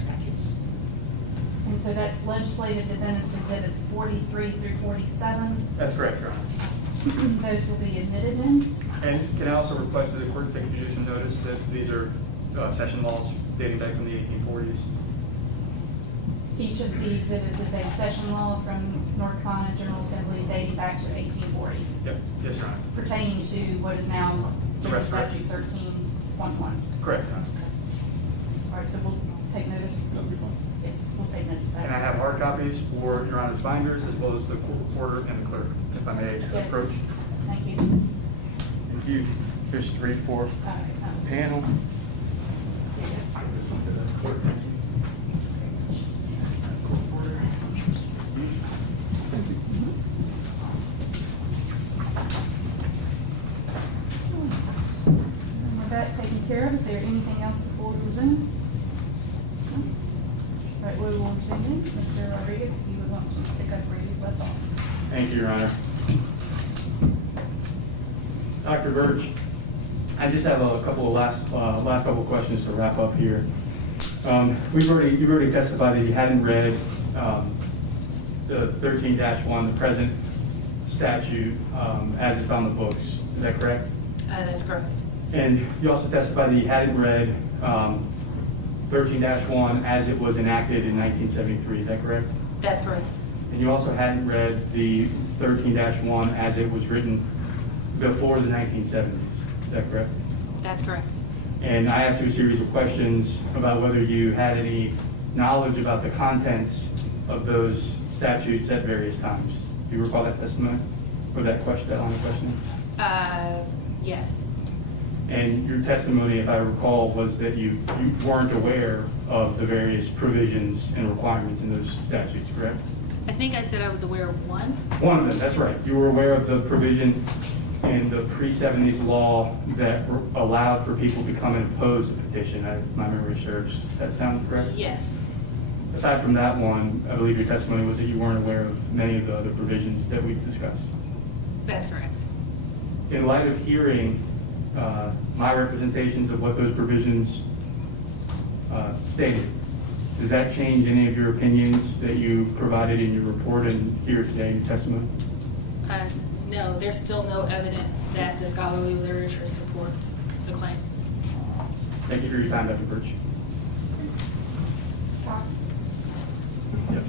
statutes. And so that's legislative defendants exhibits 43 through 47. That's correct, Your Honor. Those will be admitted in. And can I also request that the court take judicial notice that these are session laws dating back from the 1840s? Each of the exhibits is a session law from North Carolina General Assembly dating back to the 1840s. Yep. Yes, Your Honor. Pertaining to what is now General Correct. Statute 13.1. Correct, Your Honor. All right, so we'll take notice. That'll be fine. Yes, we'll take notice of that. And I have hard copies for Your Honor's binders as well as the court reporter and the clerk, if I may Yes. approach. Thank you. Thank you. Here's 3 for panel. With that taken care of, is there anything else before we resume? No? All right, we will resume. Mr. Rodriguez, if you would want to pick up where you left off. Thank you, Your Honor. Dr. Birch, I just have a couple of last couple of questions to wrap up here. You've already testified that you hadn't read the 13-1, the present statute, as it's on the books. Is that correct? That's correct. And you also testified that you hadn't read 13-1 as it was enacted in 1973. Is that correct? That's correct. And you also hadn't read the 13-1 as it was written before the 1970s. Is that correct? That's correct. And I asked you a series of questions about whether you had any knowledge about the contents of those statutes at various times. Do you recall that testimony or that question, that line of questioning? Yes. And your testimony, if I recall, was that you weren't aware of the various provisions and requirements in those statutes, correct? I think I said I was aware of one. One of them, that's right. You were aware of the provision in the pre-70s law that allowed for people to come and oppose a petition, if my memory serves. Does that sound correct? Yes. Aside from that one, I believe your testimony was that you weren't aware of many of the other provisions that we've discussed. That's correct. In light of hearing my representations of what those provisions stated, does that change any of your opinions that you provided in your report and here today in your testimony? No, there's still no evidence that the scholarly literature supports the claim. Thank you for your time, Dr. Birch. Yep.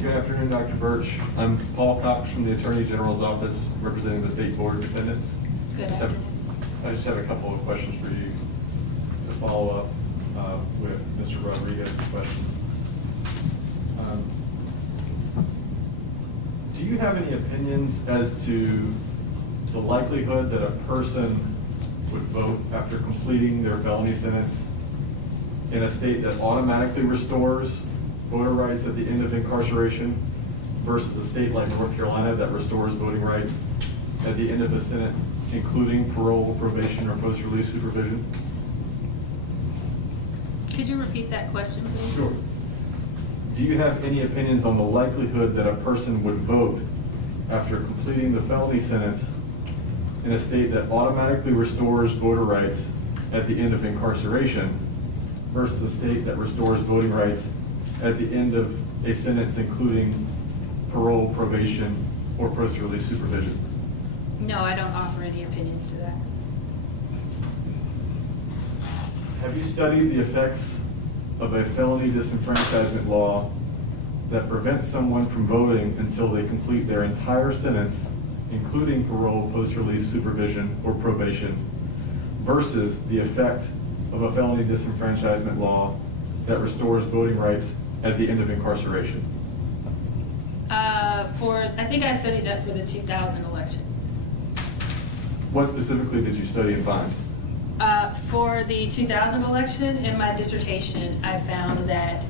Good afternoon, Dr. Birch. I'm Paul Cox from the Attorney General's Office, representing the State Board of Defendants. Good I just have a couple of questions for you to follow up with Mr. Rodriguez's questions. Do you have any opinions as to the likelihood that a person would vote after completing their felony sentence in a state that automatically restores voter rights at the end of incarceration versus a state like North Carolina that restores voting rights at the end of a sentence, including parole, probation, or post-release supervision? Could you repeat that question, please? Sure. Do you have any opinions on the likelihood that a person would vote after completing the felony sentence in a state that automatically restores voter rights at the end of incarceration versus a state that restores voting rights at the end of a sentence, including parole, probation, or post-release supervision? No, I don't offer any opinions to that. Have you studied the effects of a felony disenfranchisement law that prevents someone from voting until they complete their entire sentence, including parole, post-release supervision, or probation, versus the effect of a felony disenfranchisement law that restores voting rights at the end of incarceration? I think I studied that for the 2000 election. What specifically did you study and find? For the 2000 election, in my dissertation, I found that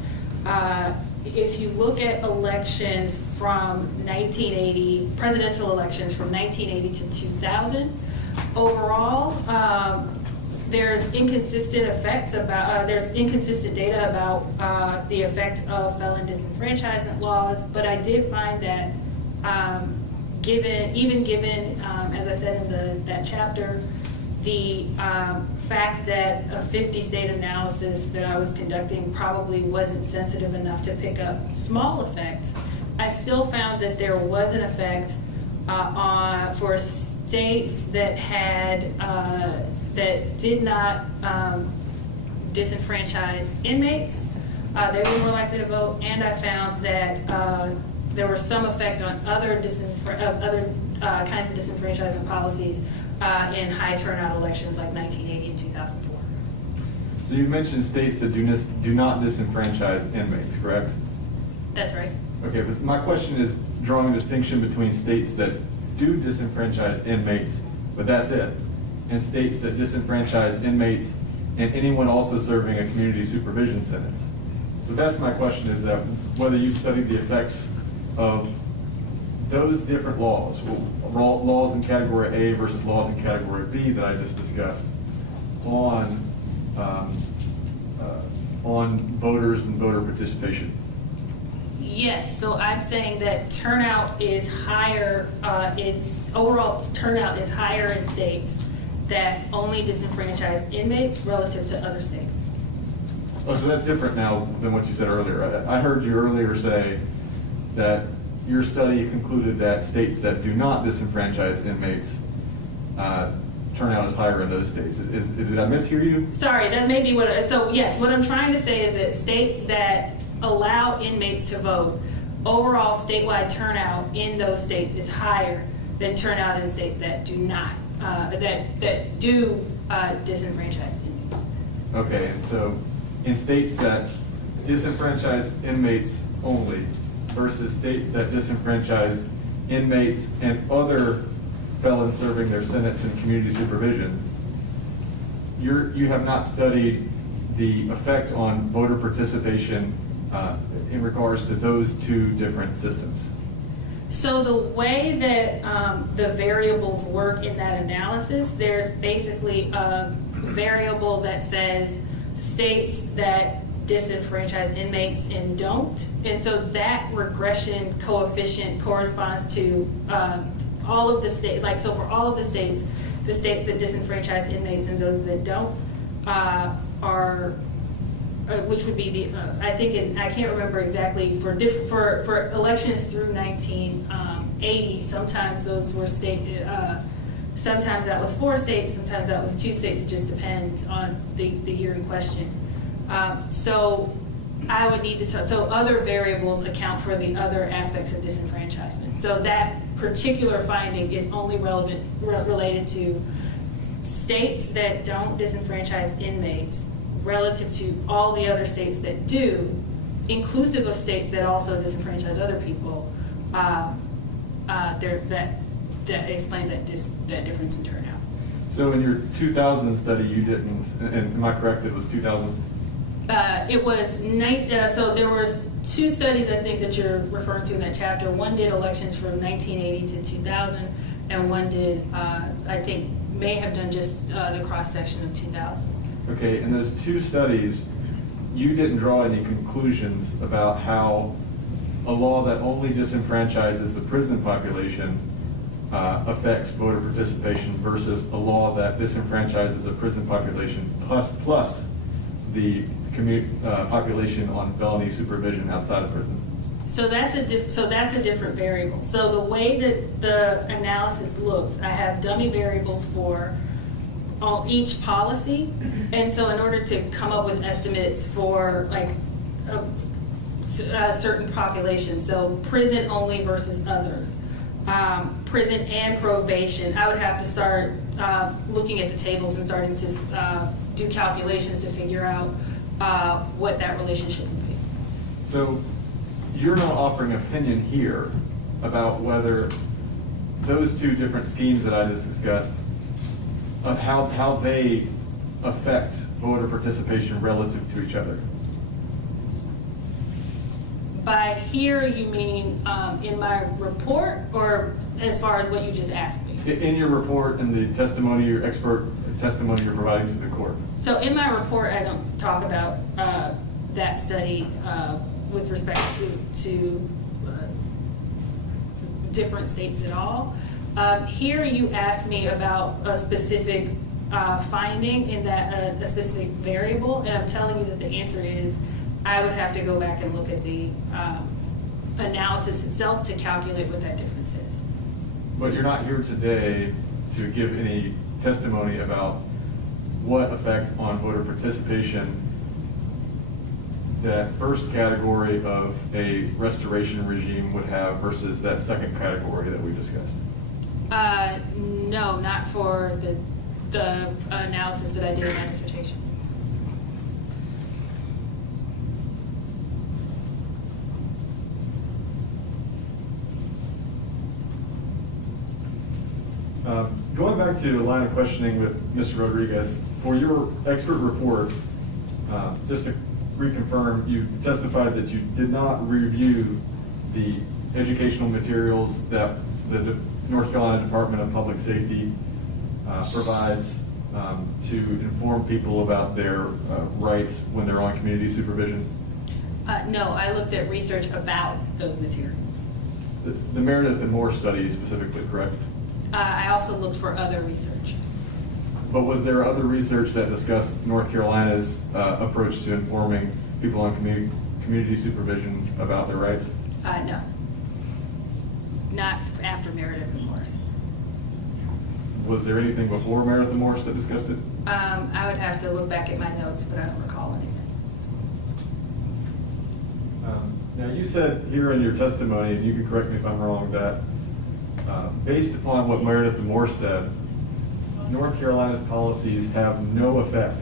if you look at elections from 1980, presidential elections from 1980 to 2000, overall, there's inconsistent effects about, there's inconsistent data about the effects of felon disenfranchisement laws, but I did find that given, as I said in that chapter, the fact that a 50-state analysis that I was conducting probably wasn't sensitive enough to pick up small effects, I still found that there was an effect for states that had that did not disenfranchise inmates. They were more likely to vote, and I found that there was some effect on other kinds of disenfranchisement policies in high turnout elections like 1980 and 2004. So you mentioned states that do not disenfranchise inmates, correct? That's right. Okay, but my question is drawing a distinction between states that do disenfranchise inmates, but that's it, and states that disenfranchise inmates and anyone also serving a community supervision sentence. So that's my question, is that whether you studied the effects of those different laws, laws in category A versus laws in category B that I just discussed, on voters and voter participation. Yes, so I'm saying that turnout is higher, overall turnout is higher in states that only disenfranchise inmates relative to other states. Oh, so that's different now than what you said earlier. I heard you earlier say that your study concluded that states that do not disenfranchise inmates, turnout is higher in those states. Did I mishear you? Sorry, that may be so yes, what I'm trying to say is that states that allow inmates to vote, overall statewide turnout in those states is higher than turnout in states that do not, that do disenfranchise inmates. Okay, and so in states that disenfranchise inmates only versus states that disenfranchise inmates and other felons serving their sentence in community supervision, you have not studied the effect on voter participation in regards to those two different systems. So the way that the variables work in that analysis, there's basically a variable that says states that disenfranchise inmates and don't. And so that regression coefficient corresponds to all of the states, like so for all of the states that disenfranchise inmates and those that don't are, which would be the, I think, I can't remember exactly, for elections through 1980, sometimes those were sometimes that was 4 states, sometimes that was 2 states, it just depends on the year in question. So I would need to so other variables account for the other aspects of disenfranchisement. So that particular finding is only related to states that don't disenfranchise inmates relative to all the other states that do, inclusive of states that also disenfranchise other people. That explains that difference in turnout. So in your 2000 study, you didn't, and am I correct, it was 2000? It was, so there was 2 studies I think that you're referring to in that chapter. One did elections from 1980 to 2000, and one did, I think, may have done just the cross-section of 2000. Okay, in those 2 studies, you didn't draw any conclusions about how a law that only disenfranchises the prison population affects voter participation versus a law that disenfranchises the prison population plus the population on felony supervision outside of prison. So that's a different variable. So the way that the analysis looks, I have dummy variables for each policy, and so in order to come up with estimates for like a certain population, so prison only versus others, prison and probation, I would have to start looking at the tables and starting to do calculations to figure out what that relationship would be. So you're not offering opinion here about whether those 2 different schemes that I just discussed, of how they affect voter participation relative to each other. By here, you mean in my report, or as far as what you just asked me? In your report and the testimony, your expert testimony you're providing to the court. So in my report, I don't talk about that study with respect to different states at all. Here you asked me about a specific finding in that a specific variable, and I'm telling you that the answer is I would have to go back and look at the analysis itself to calculate what that difference is. But you're not here today to give any testimony about what effect on voter participation that first category of a restoration regime would have versus that second category that we discussed. No, not for the analysis that I did in my dissertation. Going back to a line of questioning with Mr. Rodriguez, for your expert report, just to reconfirm, you testified that you did not review the educational materials that the North Carolina Department of Public Safety provides to inform people about their rights when they're on community supervision? No, I looked at research about those materials. The Meredith and Moore study specifically, correct? I also looked for other research. But was there other research that discussed North Carolina's approach to informing people on community supervision about their rights? No. Not after Meredith and Morris. Was there anything before Meredith and Morris that discussed it? I would have to look back at my notes, but I don't recall anything. Now, you said here in your testimony, and you can correct me if I'm wrong, that based upon what Meredith and Morris said, North Carolina's policies have no effect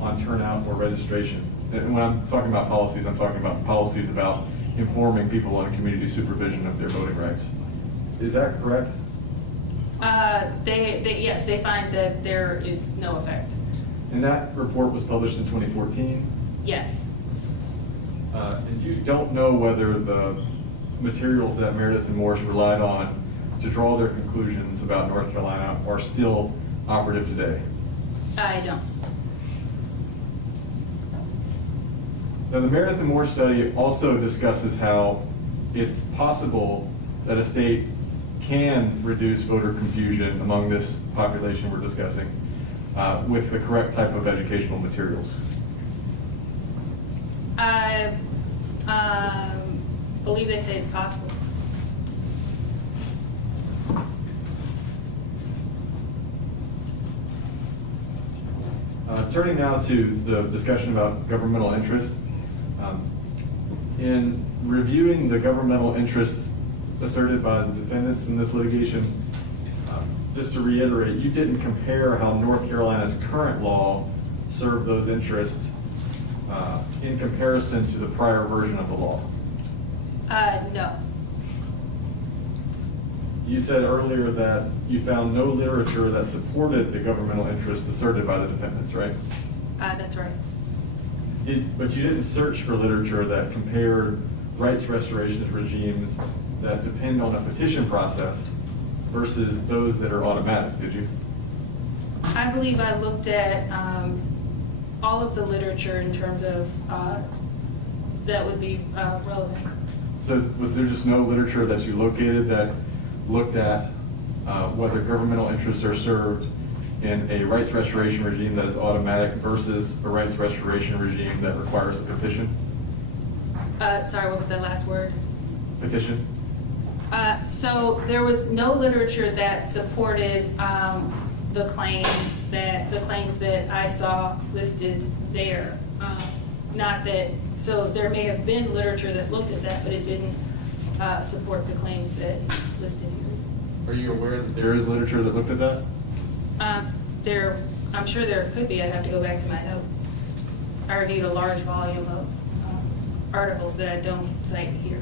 on turnout or registration. And when I'm talking about policies, I'm talking about policies about informing people on community supervision of their voting rights. Is that correct? Yes, they find that there is no effect. And that report was published in 2014? Yes. And you don't know whether the materials that Meredith and Morris relied on to draw their conclusions about North Carolina are still operative today? I don't. Now, the Meredith and Morris study also discusses how it's possible that a state can reduce voter confusion among this population we're discussing with the correct type of educational materials. I believe they say it's possible. Turning now to the discussion about governmental interest. In reviewing the governmental interests asserted by the defendants in this litigation, just to reiterate, you didn't compare how North Carolina's current law served those interests in comparison to the prior version of the law. No. You said earlier that you found no literature that supported the governmental interest asserted by the defendants, right? That's right. But you didn't search for literature that compared rights restoration regimes that depend on a petition process versus those that are automatic, did you? I believe I looked at all of the literature in terms of that would be relevant. So was there just no literature that you located that looked at whether governmental interests are served in a rights restoration regime that is automatic versus a rights restoration regime that requires a petition? Sorry, what was that last word? Petition? So there was no literature that supported the claims that I saw listed there. Not that, so there may have been literature that looked at that, but it didn't support the claims that listed here. Are you aware that there is literature that looked at that? I'm sure there could be. I'd have to go back to my notes. I reviewed a large volume of articles that I don't cite here.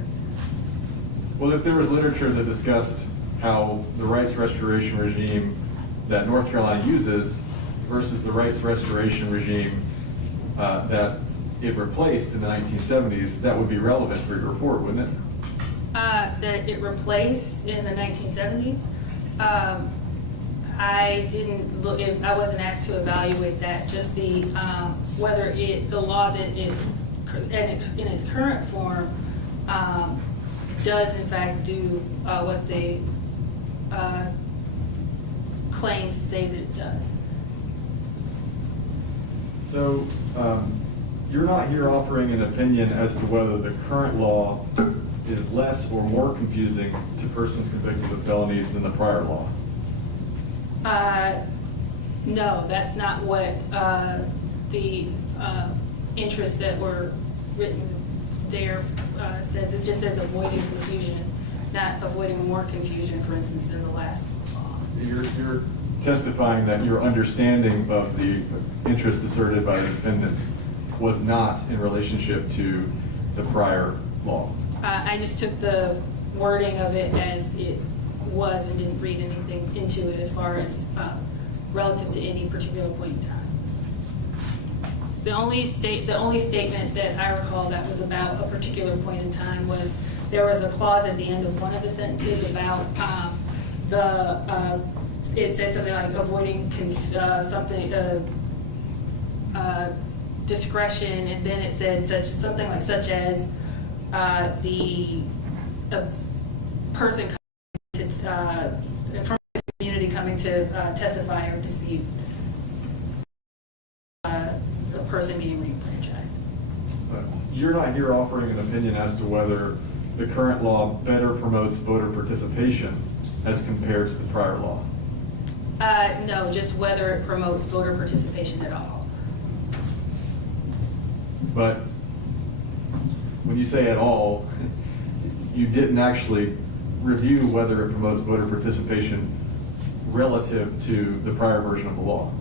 Well, if there was literature that discussed how the rights restoration regime that North Carolina uses versus the rights restoration regime that it replaced in the 1970s, that would be relevant for your report, wouldn't it? That it replaced in the 1970s. I didn't look. I wasn't asked to evaluate that. Just the whether the law that it in its current form does in fact do what the claims say that it does. So, you're not here offering an opinion as to whether the current law is less or more confusing to persons convicted of felonies than the prior law? No, that's not what the interests that were written there says. It just says avoiding confusion, not avoiding more confusion, for instance, than the last law. You're testifying that your understanding of the interests asserted by the defendants was not in relationship to the prior law. I just took the wording of it as it was and didn't read anything into it as far as relative to any particular point in time. The only statement that I recall that was about a particular point in time was there was a clause at the end of one of the sentences about it said something like avoiding discretion, and then it said something like such as the person from the community coming to testify or dispute a person being re-enfranchised. You're not here offering an opinion as to whether the current law better promotes voter participation as compared to the prior law. No, just whether it promotes voter participation at all. But when you say at all, you didn't actually review whether it promotes voter participation relative to the prior version of the law.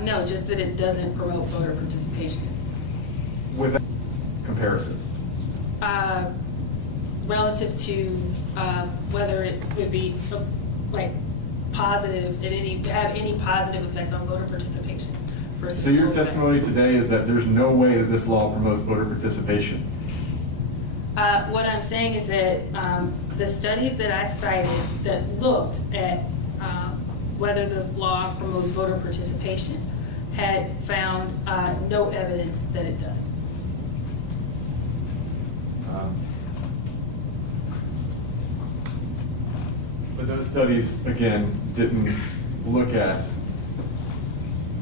No, just that it doesn't promote voter participation. Without comparison. Relative to whether it would be like positive, have any positive effect on voter participation. Versus So your no effect. testimony today is that there's no way that this law promotes voter participation. What I'm saying is that the studies that I cited that looked at whether the law promotes voter participation had found no evidence that it does. But those studies, again, didn't look at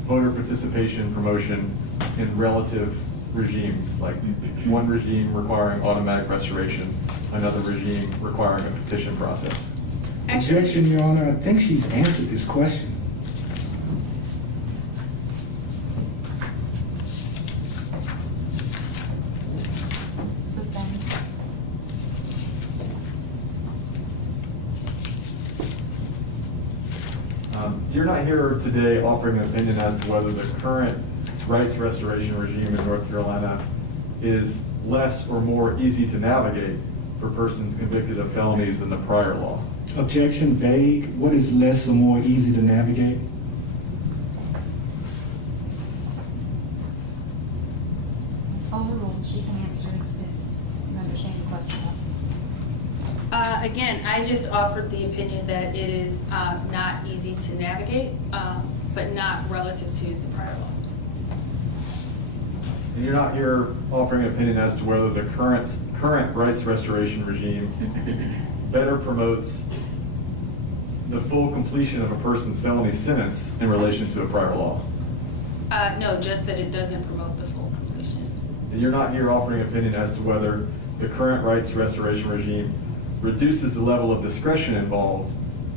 voter participation promotion in relative regimes, like one regime requiring automatic restoration, another regime requiring a petition process. Objection, Your Honor. I think she's answered this question. Sustained. You're not here today offering an opinion as to whether the current rights restoration regime in North Carolina is less or more easy to navigate for persons convicted of felonies than the prior law. Objection, vague. What is less or more easy to navigate? Overruled, she can answer if you understand the question. Again, I just offered the opinion that it is not easy to navigate, but not relative to the prior law. And you're not here offering an opinion as to whether the current rights restoration regime better promotes the full completion of a person's felony sentence in relation to a prior law. No, just that it doesn't promote the full completion. And you're not here offering an opinion as to whether the current rights restoration regime reduces the level of discretion involved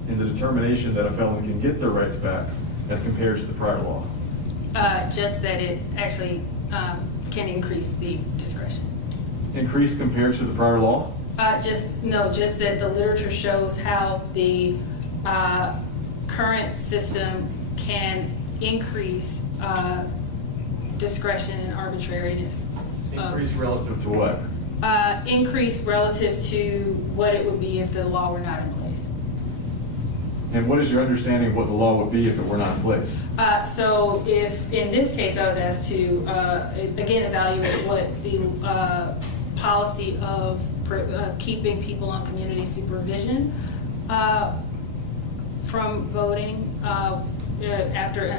in the determination that a felon can get their rights back as compared to the prior law. Just that it actually can increase the discretion. Increase compared to the prior law? Just that the literature shows how the current system can increase discretion and arbitrariness. Increase relative to what? Increase relative to what it would be if the law were not in place. And what is your understanding of what the law would be if it were not in place? So if, in this case, I was asked to, again, evaluate what the policy of keeping people on community supervision from voting after,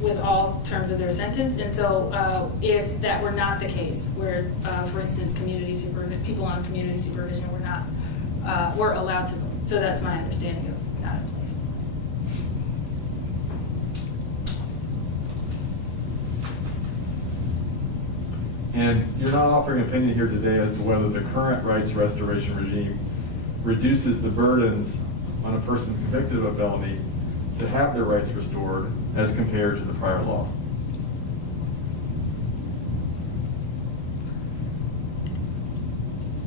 with all terms of their sentence. And so if that were not the case, where, for instance, people on community supervision were allowed to vote. So that's my understanding of not in place. And you're not offering opinion here today as to whether the current rights restoration regime reduces the burdens on a person convicted of a felony to have their rights restored as compared to the prior law.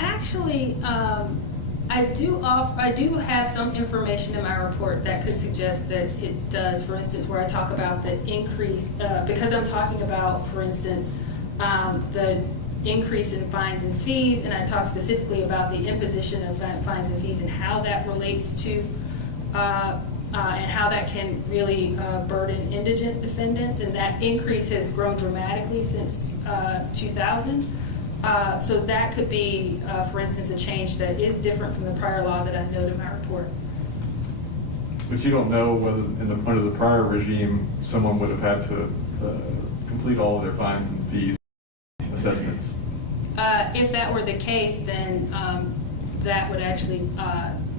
Actually, I do have some information in my report that could suggest that it does. For instance, where I talk about the increase, because I'm talking about, for instance, the increase in fines and fees, and I talk specifically about the imposition of fines and fees and how that relates to, and how that can really burden indigent defendants, and that increase has grown dramatically since 2000. So that could be, for instance, a change that is different from the prior law that I noted in my report. But you don't know whether, under the prior regime, someone would have had to complete all of their fines and fees assessments. If that were the case, then that would actually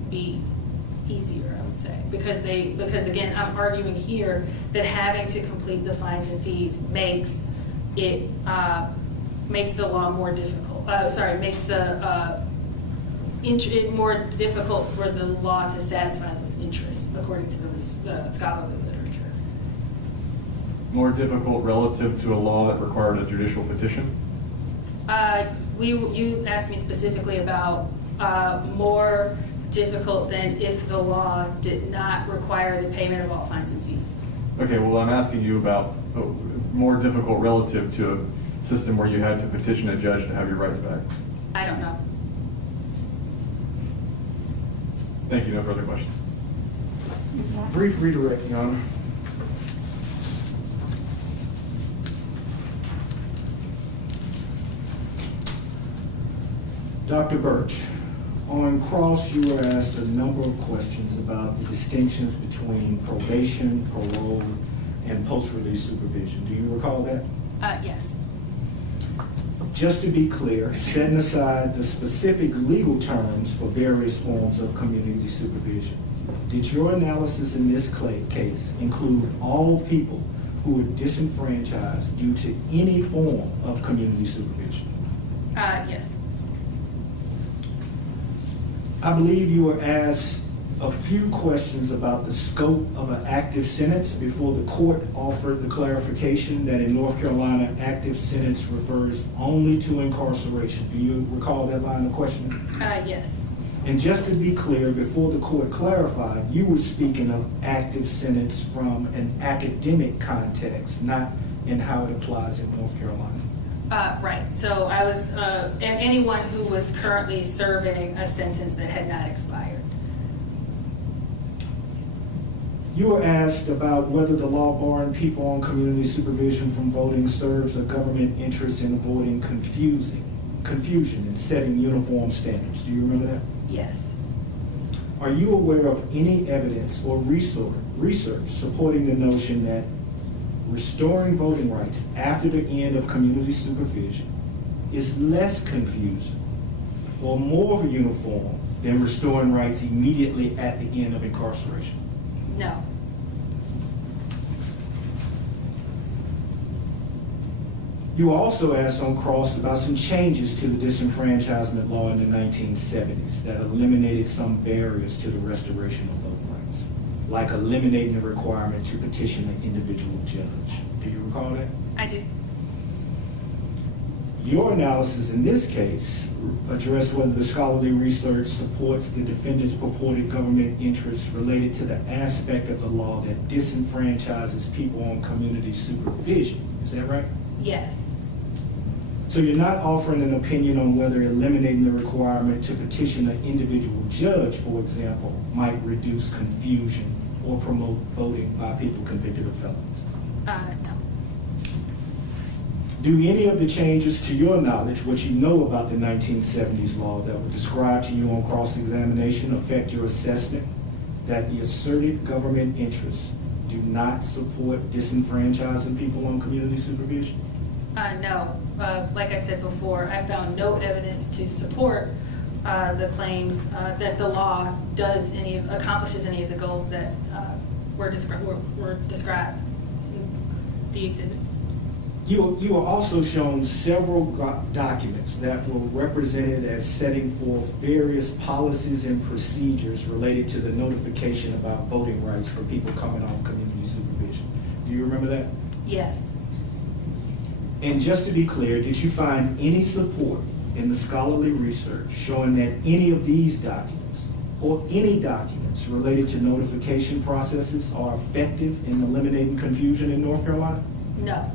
be easier, I would say, because again, I'm arguing here that having to complete the fines and fees makes it makes the law more difficult. Makes the it more difficult for the law to satisfy those interests, according to the scholarly literature. More difficult relative to a law that required a judicial petition? You asked me specifically about more difficult than if the law did not require the payment of all fines and fees. Okay, well, I'm asking you about more difficult relative to a system where you had to petition a judge to have your rights back. I don't know. Thank you. No further questions. Brief redirect, Your Honor. Dr. Birch, on cross, you were asked a number of questions about the distinctions between probation, parole, and post-release supervision. Do you recall that? Yes. Just to be clear, setting aside the specific legal terms for various forms of community supervision, did your analysis in this case include all people who were disenfranchised due to any form of community supervision? Yes. I believe you were asked a few questions about the scope of an active sentence before the court offered the clarification that in North Carolina, active sentence refers only to incarceration. Do you recall that line of questioning? Yes. And just to be clear, before the court clarified, you were speaking of active sentence from an academic context, not in how it applies in North Carolina. Right. So I was, and anyone who was currently serving a sentence that had not expired. You were asked about whether the law barring people on community supervision from voting serves a government interest in avoiding confusion and setting uniform standards. Do you remember that? Yes. Are you aware of any evidence or research supporting the notion that restoring voting rights after the end of community supervision is less confusing or more uniform than restoring rights immediately at the end of incarceration? No. You also asked on cross about some changes to the disenfranchisement law in the 1970s that eliminated some barriers to the restoration of voting rights, like eliminating the requirement to petition an individual judge. Do you recall that? I do. Your analysis in this case addressed whether the scholarly research supports the defendant's purported government interests related to the aspect of the law that disenfranchises people on community supervision. Is that right? Yes. So you're not offering an opinion on whether eliminating the requirement to petition an individual judge, for example, might reduce confusion or promote voting by people convicted of felonies? No. Do any of the changes, to your knowledge, what you know about the 1970s law that were described to you on cross-examination, affect your assessment that the asserted government interests do not support disenfranchising people on community supervision? No. Like I said before, I found no evidence to support the claims that the law accomplishes any of the goals that were described in the exhibit. You were also shown several documents that were represented as setting forth various policies and procedures related to the notification about voting rights for people coming off community supervision. Do you remember that? Yes. And just to be clear, did you find any support in the scholarly research showing that any of these documents or any documents related to notification processes are effective in eliminating confusion in North Carolina? No.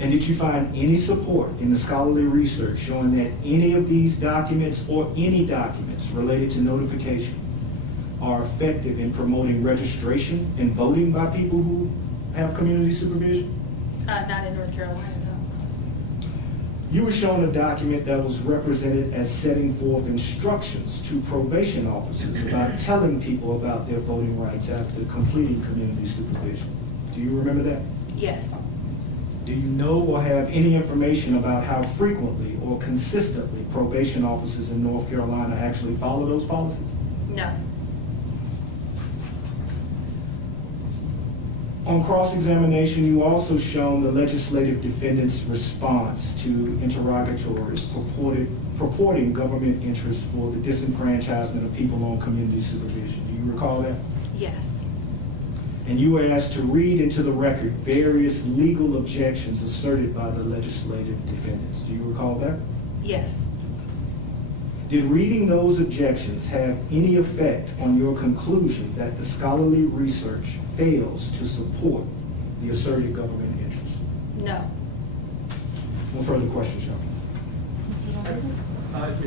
And did you find any support in the scholarly research showing that any of these documents or any documents related to notification are effective in promoting registration and voting by people who have community supervision? Not in North Carolina, no. You were shown a document that was represented as setting forth instructions to probation officers about telling people about their voting rights after completing community supervision. Do you remember that? Yes. Do you know or have any information about how frequently or consistently probation officers in North Carolina actually follow those policies? No. On cross-examination, you also shown the legislative defendant's response to interrogatories purporting government interest for the disenfranchisement of people on community supervision. Do you recall that? Yes. And you were asked to read into the record various legal objections asserted by the legislative defendants. Do you recall that? Yes. Did reading those objections have any effect on your conclusion that the scholarly research fails to support the asserted government interest? No. No further questions, Sean.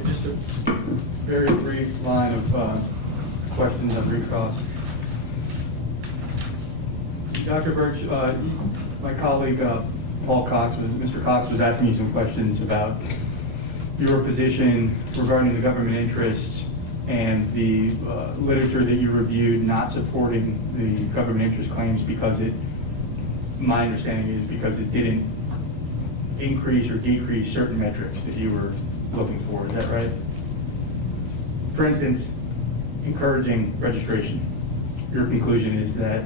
Just a very brief line of questions on recross. Dr. Birch, my colleague Mr. Cox was asking you some questions about your position regarding the government interests and the literature that you reviewed not supporting the government interest claims because my understanding is because it didn't increase or decrease certain metrics that you were looking for. Is that right? For instance, encouraging registration. Your conclusion is that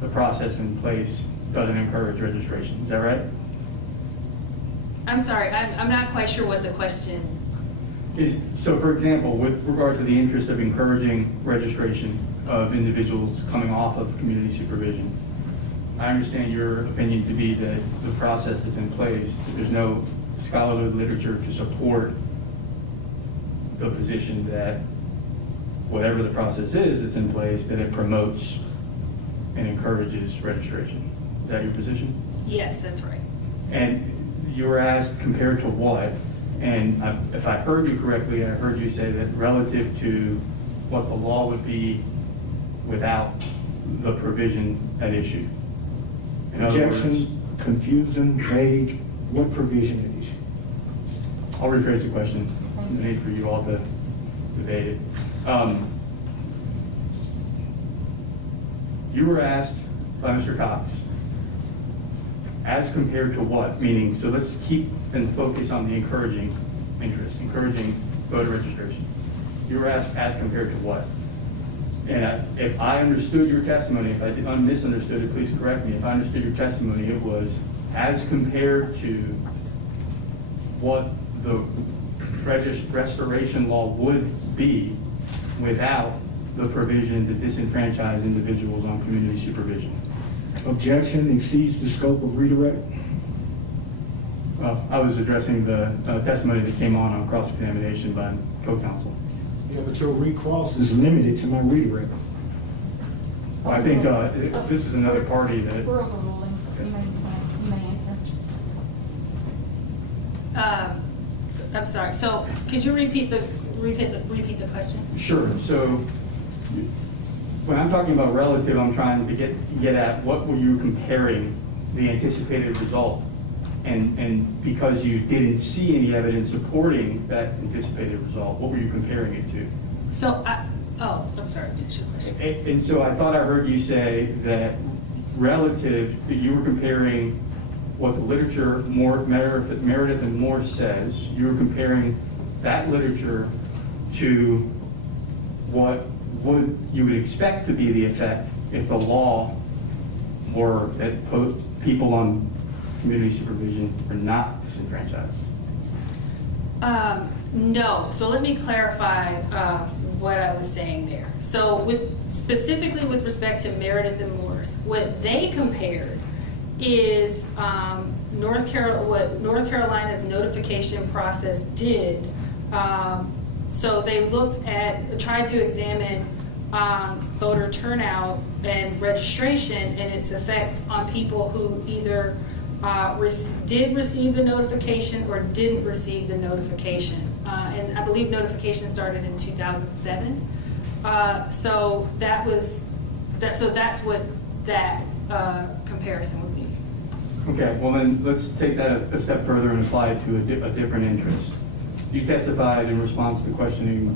the process in place doesn't encourage registration. Is that right? I'm sorry, I'm not quite sure what the question is. So for example, with regard to the interest of encouraging registration of individuals coming off of community supervision, I understand your opinion to be that the process that's in place, that there's no scholarly literature to support the position that whatever the process is that's in place, that it promotes and encourages registration. Is that your position? Yes, that's right. And you were asked compared to what? And if I heard you correctly, I heard you say that relative to what the law would be without the provision at issue. In other words, Objection, confusion, vague, what provision at issue? I'll rephrase the question. The need for you all to debate it. You were asked by Mr. Cox, as compared to what? Meaning, so let's keep and focus on the encouraging interest, encouraging voter registration. You were asked as compared to what? And if I understood your testimony, if I misunderstood it, please correct me. If I understood your testimony, it was as compared to what the restoration law would be without the provision to disenfranchise individuals on community supervision. Objection exceeds the scope of redirect. Well, I was addressing the testimony that came on cross-examination by co-counsel. Yeah, but your recross is limited to my redirect. Well, I think this is another party that... We're overruling. You may answer. I'm sorry, so could you repeat the question? Sure. So when I'm talking about relative, I'm trying to get at what were you comparing the anticipated result, and because you didn't see any evidence supporting that anticipated result, what were you comparing it to? So I'm sorry. And so I thought I heard you say that relative, that you were comparing what the literature, Meredith and Moore says, you were comparing that literature to what you would expect to be the effect if the law were that put people on community supervision are not disenfranchised? No, so let me clarify what I was saying there. So specifically with respect to Meredith and Morris, what they compared is what North Carolina's notification process did. So they tried to examine voter turnout and registration and its effects on people who either did receive the notification or didn't receive the notification. And I believe notification started in 2007. So that's what that comparison would be. Okay, well then let's take that a step further and apply it to a different interest. You testified in response to questioning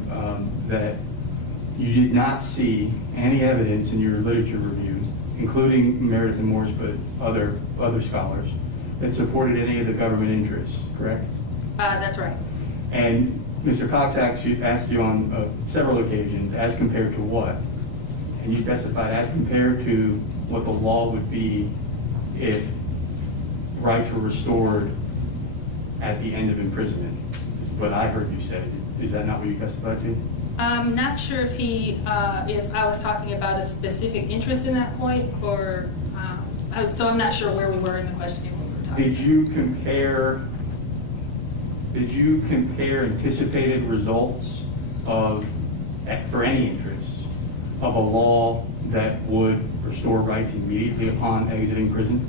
that you did not see any evidence in your literature review, including Meredith and Morris, but other scholars, that supported any of the government interests, correct? That's right. And Mr. Cox asked you on several occasions, as compared to what? And you testified as compared to what the law would be if rights were restored at the end of imprisonment, is what I heard you say. Is that not what you testified to? I'm not sure if I was talking about a specific interest in that point, or so I'm not sure where we were in the questioning when we were talking. Did you compare anticipated results for any interests of a law that would restore rights immediately upon exiting prison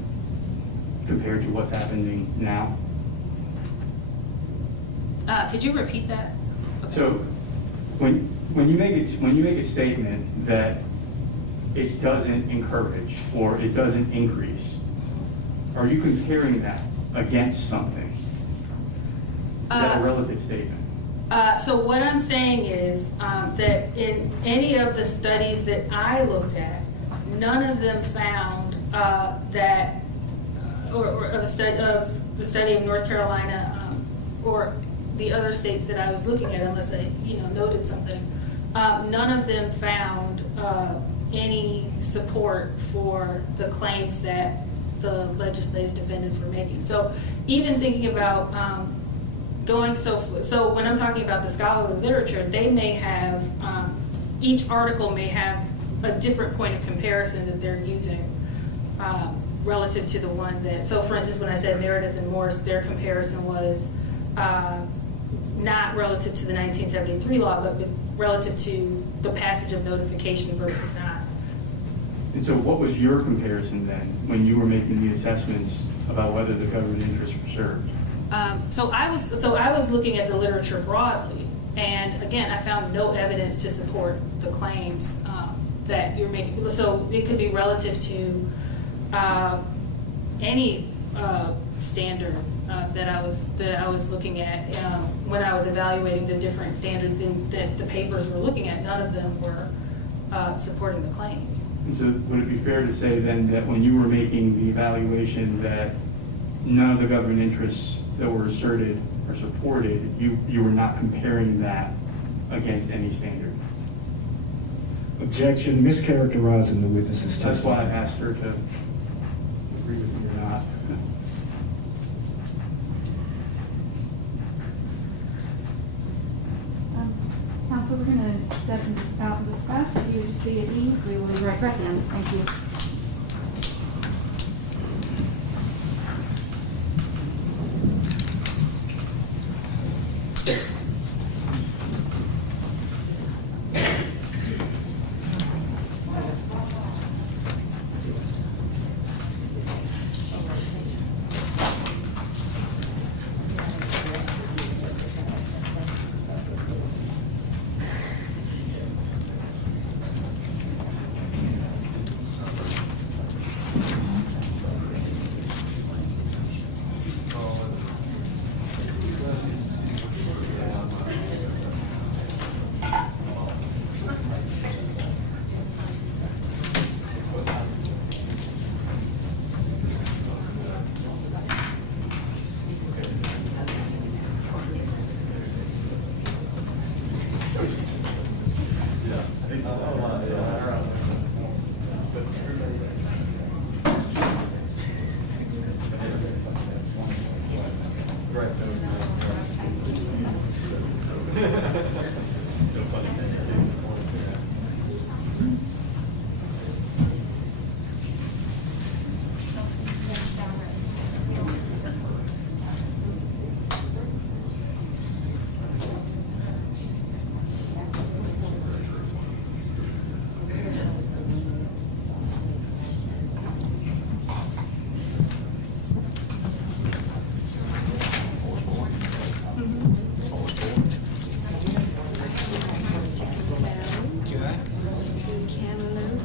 compared to what's happening now? Could you repeat that? Okay. So when you make a statement that it doesn't encourage or it doesn't increase, are you comparing that against something? Is that a relative statement? So what I'm saying is that in any of the studies that I looked at, none of them found that, or of the study of North Carolina or the other states that I was looking at, unless I noted something, none of them found any support for the claims that the legislative defendants were making. So even thinking about so when I'm talking about the scholarly literature, they may have, each article may have a different point of comparison that they're using relative to the one that, so for instance, when I said Meredith and Morris, their comparison was not relative to the 1973 law, but relative to the passage of notification versus not. And so what was your comparison then when you were making the assessments about whether the government interests were served? So I was looking at the literature broadly, and again, I found no evidence to support the claims that you're making. So it could be relative to any standard that I was looking at when I was evaluating the different standards that the papers were looking at. None of them were supporting the claims. And so would it be fair to say then that when you were making the evaluation that none of the government interests that were asserted or supported, you were not comparing that against any standard? Objection, mischaracterizing the witness's testimony. That's why I asked her to agree with me or not. Council, we're going to step out and discuss. If you would just be at ease, we will be right back in. Thank you.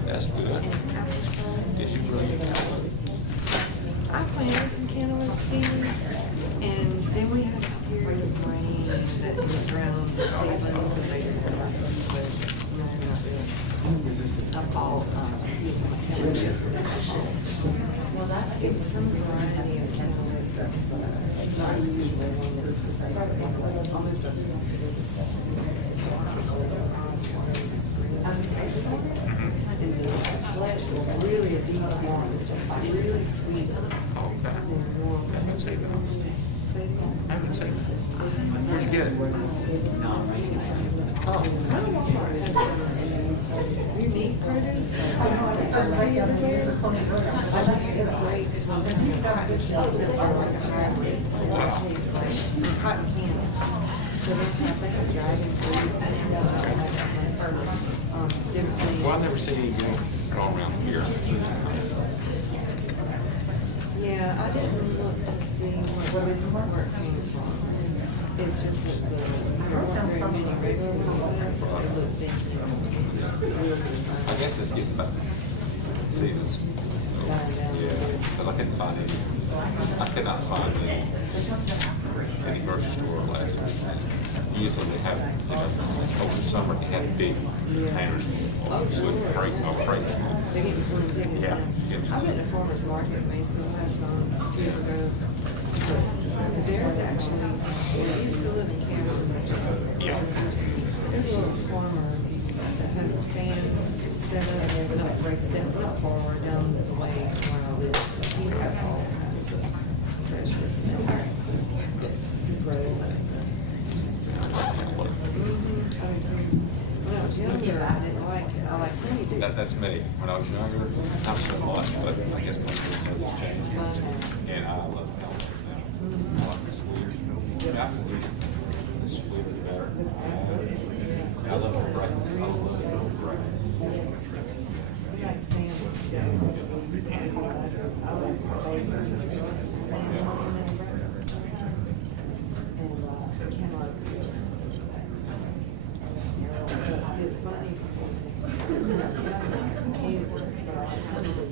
That's good. And applesauce. Did you grow your cantaloupe? I planted some cantaloupe seeds, and then we had this period of rain that drowned the seedlings, and they just got so I bought yesterday. It was some variety of cantaloupe that's not usual one. It's almost a dark color, this green stripes on it. And the flesh was really a deep orange, really sweet. Okay. And warm. I haven't seen that. Say it again. I haven't seen that. Where'd you get it? Oh. Walmart has some unique produce. I don't see everywhere. I like his grapes from the cotton candy that are like a hybrid. It tastes like cotton candy. So they have dragon fruit and different things. Well, I've never seen any going around here. Yeah, I didn't look to see where it came from. It's just that there weren't very many regular ones left, so they looked thinking real good. I guess it's getting back. Seasons. Yeah, but I couldn't find any. I could not find any grocery store last week. Usually they have, you know, over the summer they have big hangers with crates. They're getting slim pickings Yeah, now. getting I've been to farmer's market, may still have some a few years ago. But there's actually, we used to live in Cameron. Yeah. There's a little farmer that has a stand set up, not farmer, down the way from where I live. He's got all kinds of freshness in there. He grows. When I was younger, I didn't like it. I like honeydew. That's me. When I was younger, not so much, but I guess my food has changed. And I love it now. I like the sweeter. Yeah, I believe the sweeter the better. I love the breakfast. I love the breakfast. We like sandwich, yeah. I like it's funny because now, like honeydew,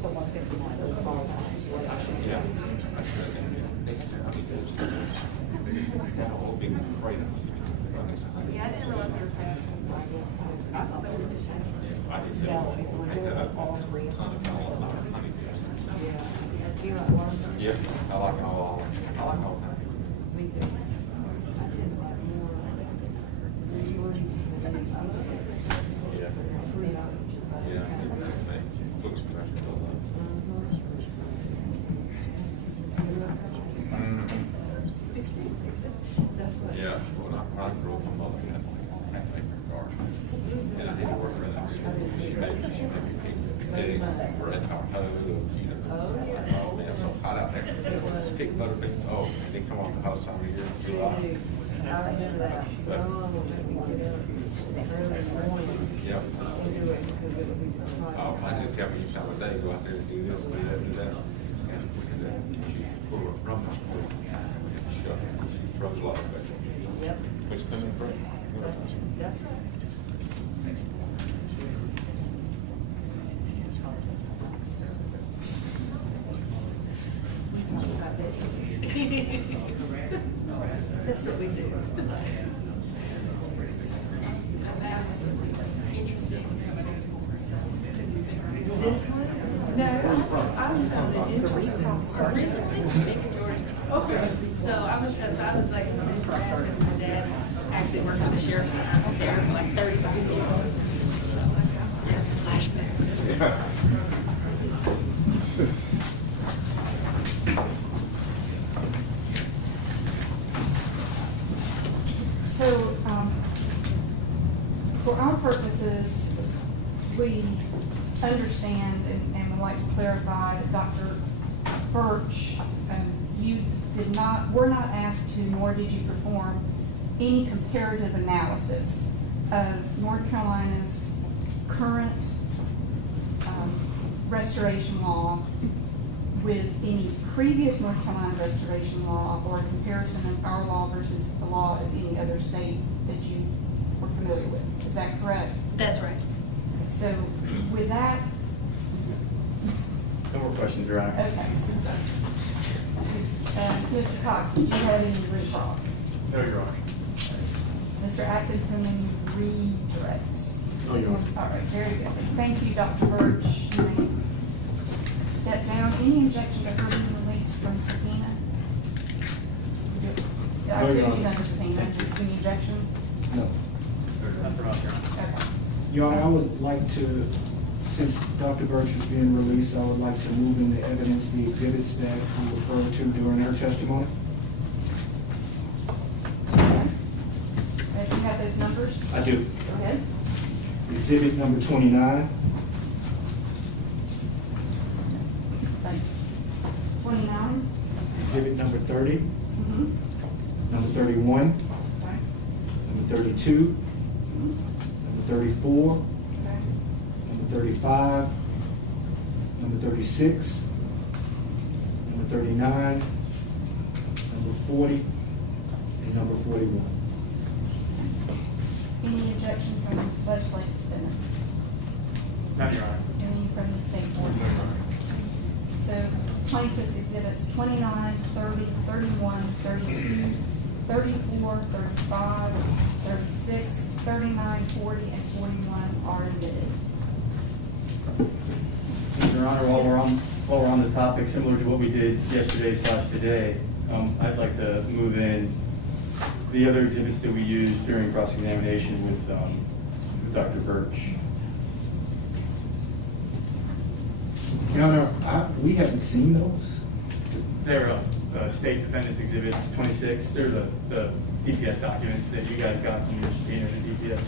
so 150 so far back. Yeah, I should have. They had some honeydews. They had a whole big crate of honeydews. Yeah, I didn't realize they were fast. I thought they were the same. I did too. I had a ton of honeydews. Yeah. Do you like watermelon? Yeah, I like all. I like all kinds. Me too. I tend to like more fruity. I love it. Yeah. Fruit. Yeah, that's me. Looks special. That's what. Yeah, when I grew up, my mother had a garden. And I had to work around it. She made me pick bread, avocado, you know. Oh, yeah. Oh, man, so hot out there. Pick butter beans. Oh, and they come off the house time of year. I remember that. My mom would make me get up early in the morning Yeah. and do it because it would be so hot. Oh, I didn't tell me each time of day, go out there and do this, do that, do that. And we could, she pull a rum out for you. She throws a lot of vegetables. Yep. Which come in fresh. That's right. That's what we do. This one? No, I found it interesting. Okay. So I was like, my dad actually worked at the sheriff's office there for like 35 years. So I got flashbacks. we understand and would like to clarify that Dr. Birch, you were not asked to, nor did you perform any comparative analysis of North Carolina's current restoration law with any previous North Carolina restoration law, or a comparison of our law versus the law of any other state that you were familiar with. Is that correct? That's right. So with that, No more questions, Your Honor. okay. Mr. Cox, did you have any recalls? No, Your Honor. Mr. Atkinson, any redirects? No, Your Honor. All right, very good. Thank you, Dr. Birch. You may step down. Any objection to her being released from subpoena? I No, Your assume Honor. she's under subpoena. Just any objection? No. None for us, Your Honor. Okay. Your Honor, I would like to, since Dr. Birch is being released, I would like to move into evidence the exhibits that we referred to during her testimony. Do you have those numbers? I do. Go ahead. Exhibit number 29, Thanks. 29? exhibit number 30, Mm-hmm. number 31, Okay. number 32, number 34, Okay. number 35, number 36, number 39, number 40, and number 41. Any objection from legislative defendants? None, Your Honor. Any from the state board? So plaintiffs exhibits 29, 30, 31, 32, 34, 35, 36, 39, 40, and 41 are admitted. Your Honor, while we're on the topic, similar to what we did yesterday/today, I'd like to move in the other exhibits that we used during cross-examination with Dr. Birch. Your Honor, we haven't seen those. They're state defendants exhibits 26. They're the DPS documents that you guys got from your subpoena to DPS.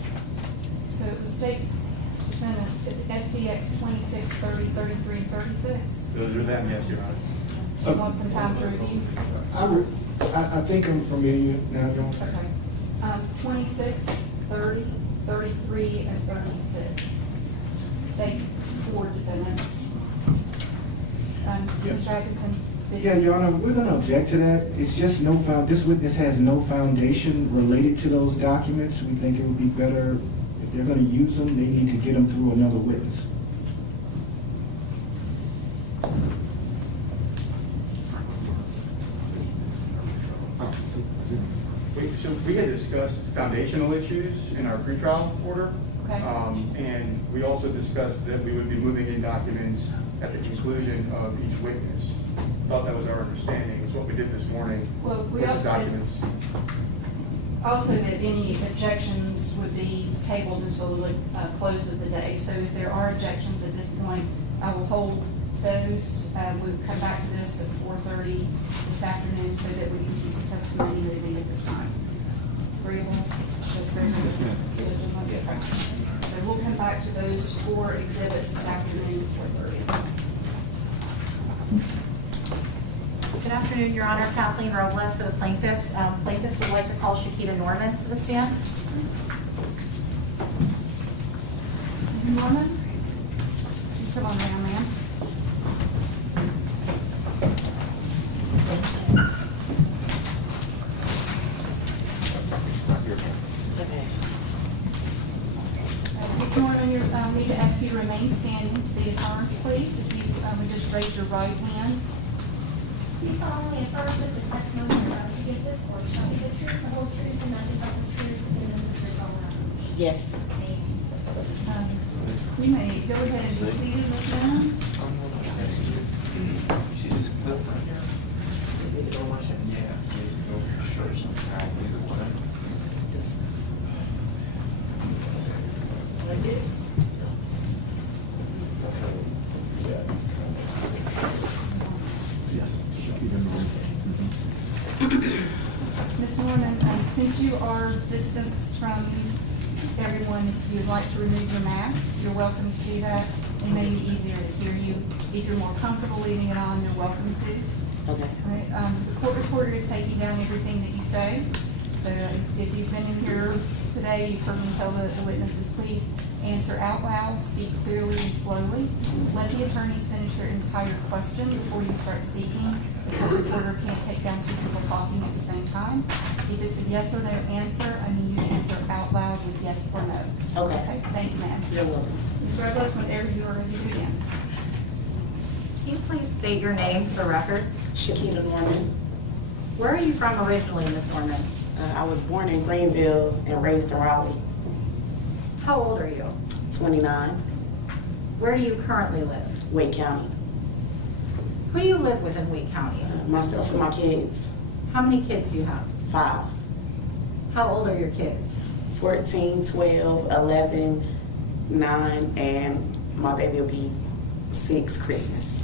So the state defendant, SDX 26, 30, 33, and 36. Those are them, yes, Your Honor. Do you want some time to review? I think I'm familiar now, Your Honor. Okay. 26, 30, 33, and 36. State board defendants. Mr. Atkinson? Yeah, Your Honor, we're going to object to that. It's just this witness has no foundation related to those documents. We think it would be better, if they're going to use them, they need to get them through another witness. So we had discussed foundational issues in our pretrial order. Okay. And we also discussed that we would be moving in documents at the conclusion of each witness. Thought that was our understanding. It's what we did this morning Well, we with the also- documents. Also, that any objections would be tabled until the close of the day. So if there are objections at this point, I will hold those. We'll come back to this at 4:30 this afternoon so that we can keep the testimony moving at this time. Agreeable? Yes, ma'am. So we'll come back to those 4 exhibits this afternoon at 4:30. Good afternoon, Your Honor. Kathleen Robles for the plaintiffs. Plaintiffs would like to call Shakita Norman to the stand. Norman? Come on down, ma'am. Ms. Norman, you need to ask you to remain standing to be affirmed, please. If you would just raise your right hand. Do solemnly affirm that the testimony you're about to give this court shall be the truth, the whole truth, and nothing but the truth, and this is your own knowledge? Yes. Thank you. You may go ahead and be seated, Ms. Norman. Like this? Ms. Norman, since you are distanced from everyone, if you'd like to remove your mask, you're welcome to do that. It may be easier to hear you. If you're more comfortable leaving it on, you're welcome to. Okay. Right, the court reporter is taking down everything that you say. So if you've been in here today, you've heard me tell the witnesses, please answer out loud, speak clearly and slowly. Let the attorneys finish their entire question before you start speaking. The court reporter can't take down two people talking at the same time. If it's a yes or no answer, I need you to answer out loud with yes or no. Okay. Thank you, ma'am. You're welcome. Ms. Robles, whenever you are ready to begin. Can you please state your name for the record? Shakita Norman. Where are you from originally, Ms. Norman? I was born in Greenville and raised in Raleigh. How old are you? 29, Where do you currently live? Wake County. Who do you live with in Wake County? Myself and my kids, How many kids do you have? 5, How old are your kids? 14, 12, 11, 9, and my baby will be 6 Christmas.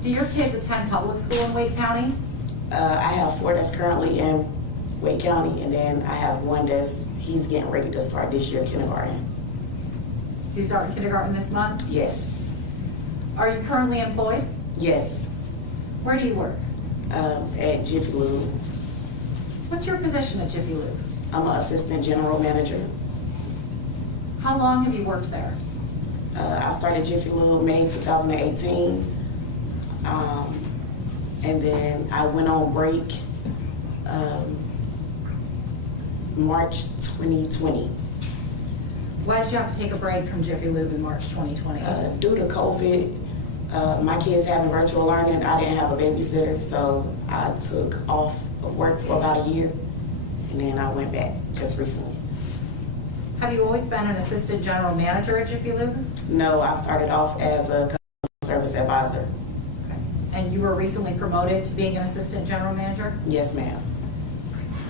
Do your kids attend public school in Wake County? I have 4 that's currently in Wake County, and then I have 1 he's getting ready to start this year, kindergarten. Is he starting kindergarten this month? Yes, Are you currently employed? yes, Where do you work? at Jiffy Lube. What's your position at Jiffy Lube? I'm an assistant general manager. How long have you worked there? I started Jiffy Lube May 2018. And then I went on break March 2020. Why did you have to take a break from Jiffy Lube in March 2020? Due to COVID, my kids having virtual learning, I didn't have a babysitter, so I took off of work for about a year, and then I went back just recently. Have you always been an assistant general manager at Jiffy Lube? No, I started off as a customer service advisor. Okay. And you were recently promoted to being an assistant general manager? Yes, ma'am.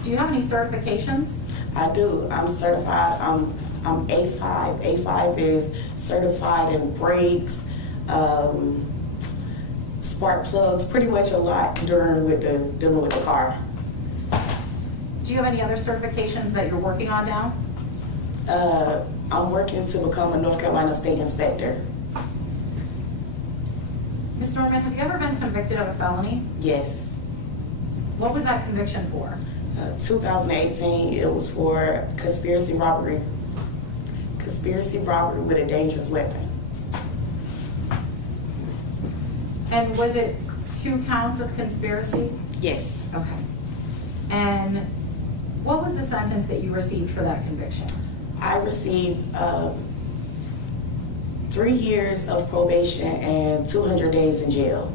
Do you have any certifications? I do. I'm certified. I'm A5. A5 is certified in brakes, spark plugs, pretty much a lot dealing with the car. Do you have any other certifications that you're working on now? I'm working to become a North Carolina state inspector. Ms. Norman, have you ever been convicted of a felony? Yes. What was that conviction for? 2018, it was for conspiracy robbery. Conspiracy robbery with a dangerous weapon. And was it 2 counts of conspiracy? Yes. Okay. And what was the sentence that you received for that conviction? I received 3 years of probation and 200 days in jail.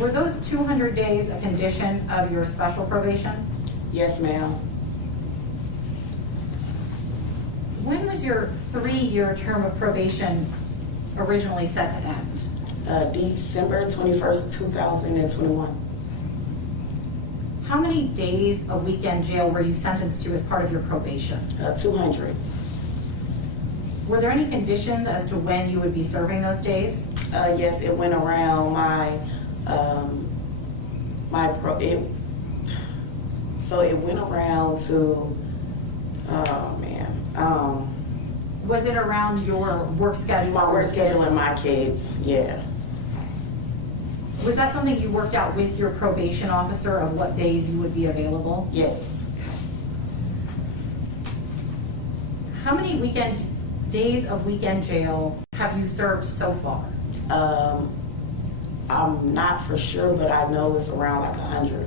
Were those 200 days a condition of your special probation? Yes, ma'am. When was your 3-year term of probation originally set to end? December 21st, 2021. How many days of weekend jail were you sentenced to as part of your probation? 200. Were there any conditions as to when you would be serving those days? Yes, it went around so it went around to, Was it around your work schedule? my work with schedule kids? and my kids, yeah. Was that something you worked out with your probation officer of what days you would be available? Yes. How many days of weekend jail have you served so far? I'm not for sure, but I know it's around like 100.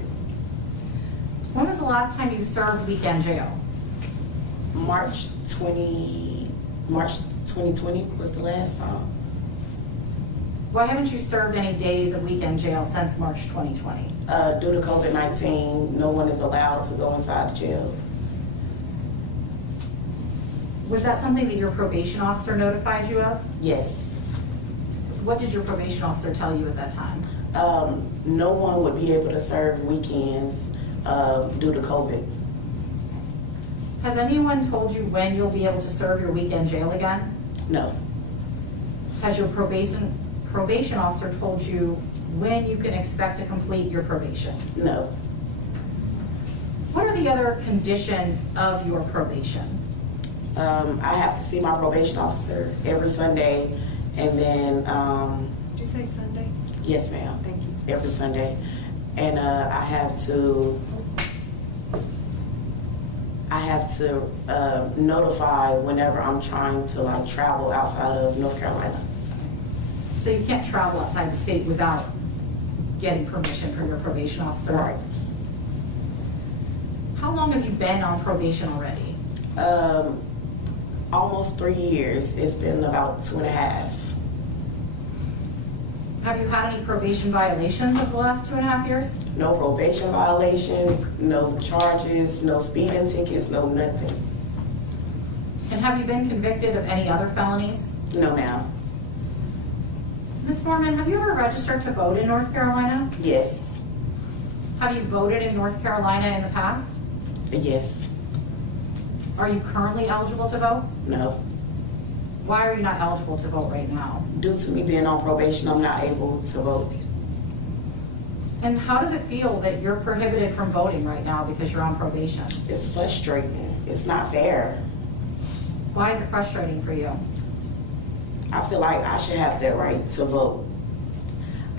When was the last time you served weekend jail? March 2020 was the last time. Why haven't you served any days of weekend jail since March 2020? Due to COVID-19, no one is allowed to go inside the jail. Was that something that your probation officer notified you of? Yes. What did your probation officer tell you at that time? No one would be able to serve weekends due to COVID. Has anyone told you when you'll be able to serve your weekend jail again? No. Has your probation officer told you when you can expect to complete your probation? No. What are the other conditions of your probation? I have to see my probation officer every Sunday, and then, Did you say Sunday? yes, ma'am, Thank you. every Sunday. And I have to notify whenever I'm trying to like travel outside of North Carolina. So you can't travel outside the state without getting permission from your probation officer? Right. How long have you been on probation already? Almost 3 years. It's been about 2.5. Have you had any probation violations over the last 2.5 years? No probation violations, no charges, no speeding tickets, no nothing. And have you been convicted of any other felonies? No, ma'am. Ms. Norman, have you ever registered to vote in North Carolina? Yes. Have you voted in North Carolina in the past? Yes. Are you currently eligible to vote? No. Why are you not eligible to vote right now? Due to me being on probation, I'm not able to vote. And how does it feel that you're prohibited from voting right now because you're on probation? It's frustrating. It's not fair. Why is it frustrating for you? I feel like I should have that right to vote.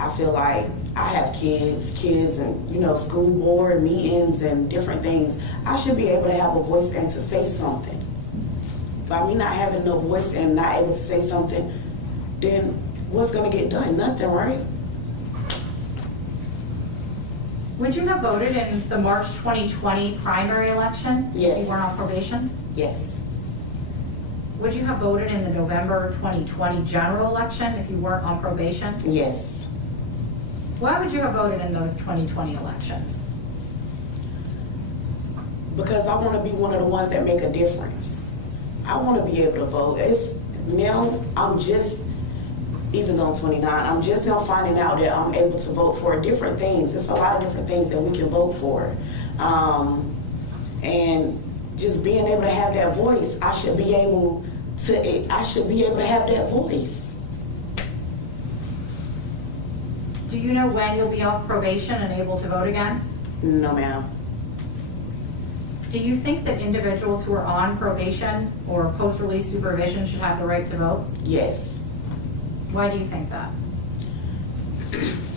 I feel like I have kids and, you know, school board meetings and different things. I should be able to have a voice and to say something. By me not having no voice and not able to say something, then what's gonna get done? Nothing, right? Would you have voted in the March 2020 primary election? Yes. If you weren't on probation? Yes. Would you have voted in the November 2020 general election if you weren't on probation? Yes. Why would you have voted in those 2020 elections? Because I want to be one of the ones that make a difference. I want to be able to vote. Even though I'm 29, I'm just now finding out that I'm able to vote for different things. There's a lot of different things that we can vote for. And just being able to have that voice, I should be able to have that voice. Do you know when you'll be off probation and able to vote again? No, ma'am. Do you think that individuals who are on probation or post-release supervision should have the right to vote? Yes. Why do you think that?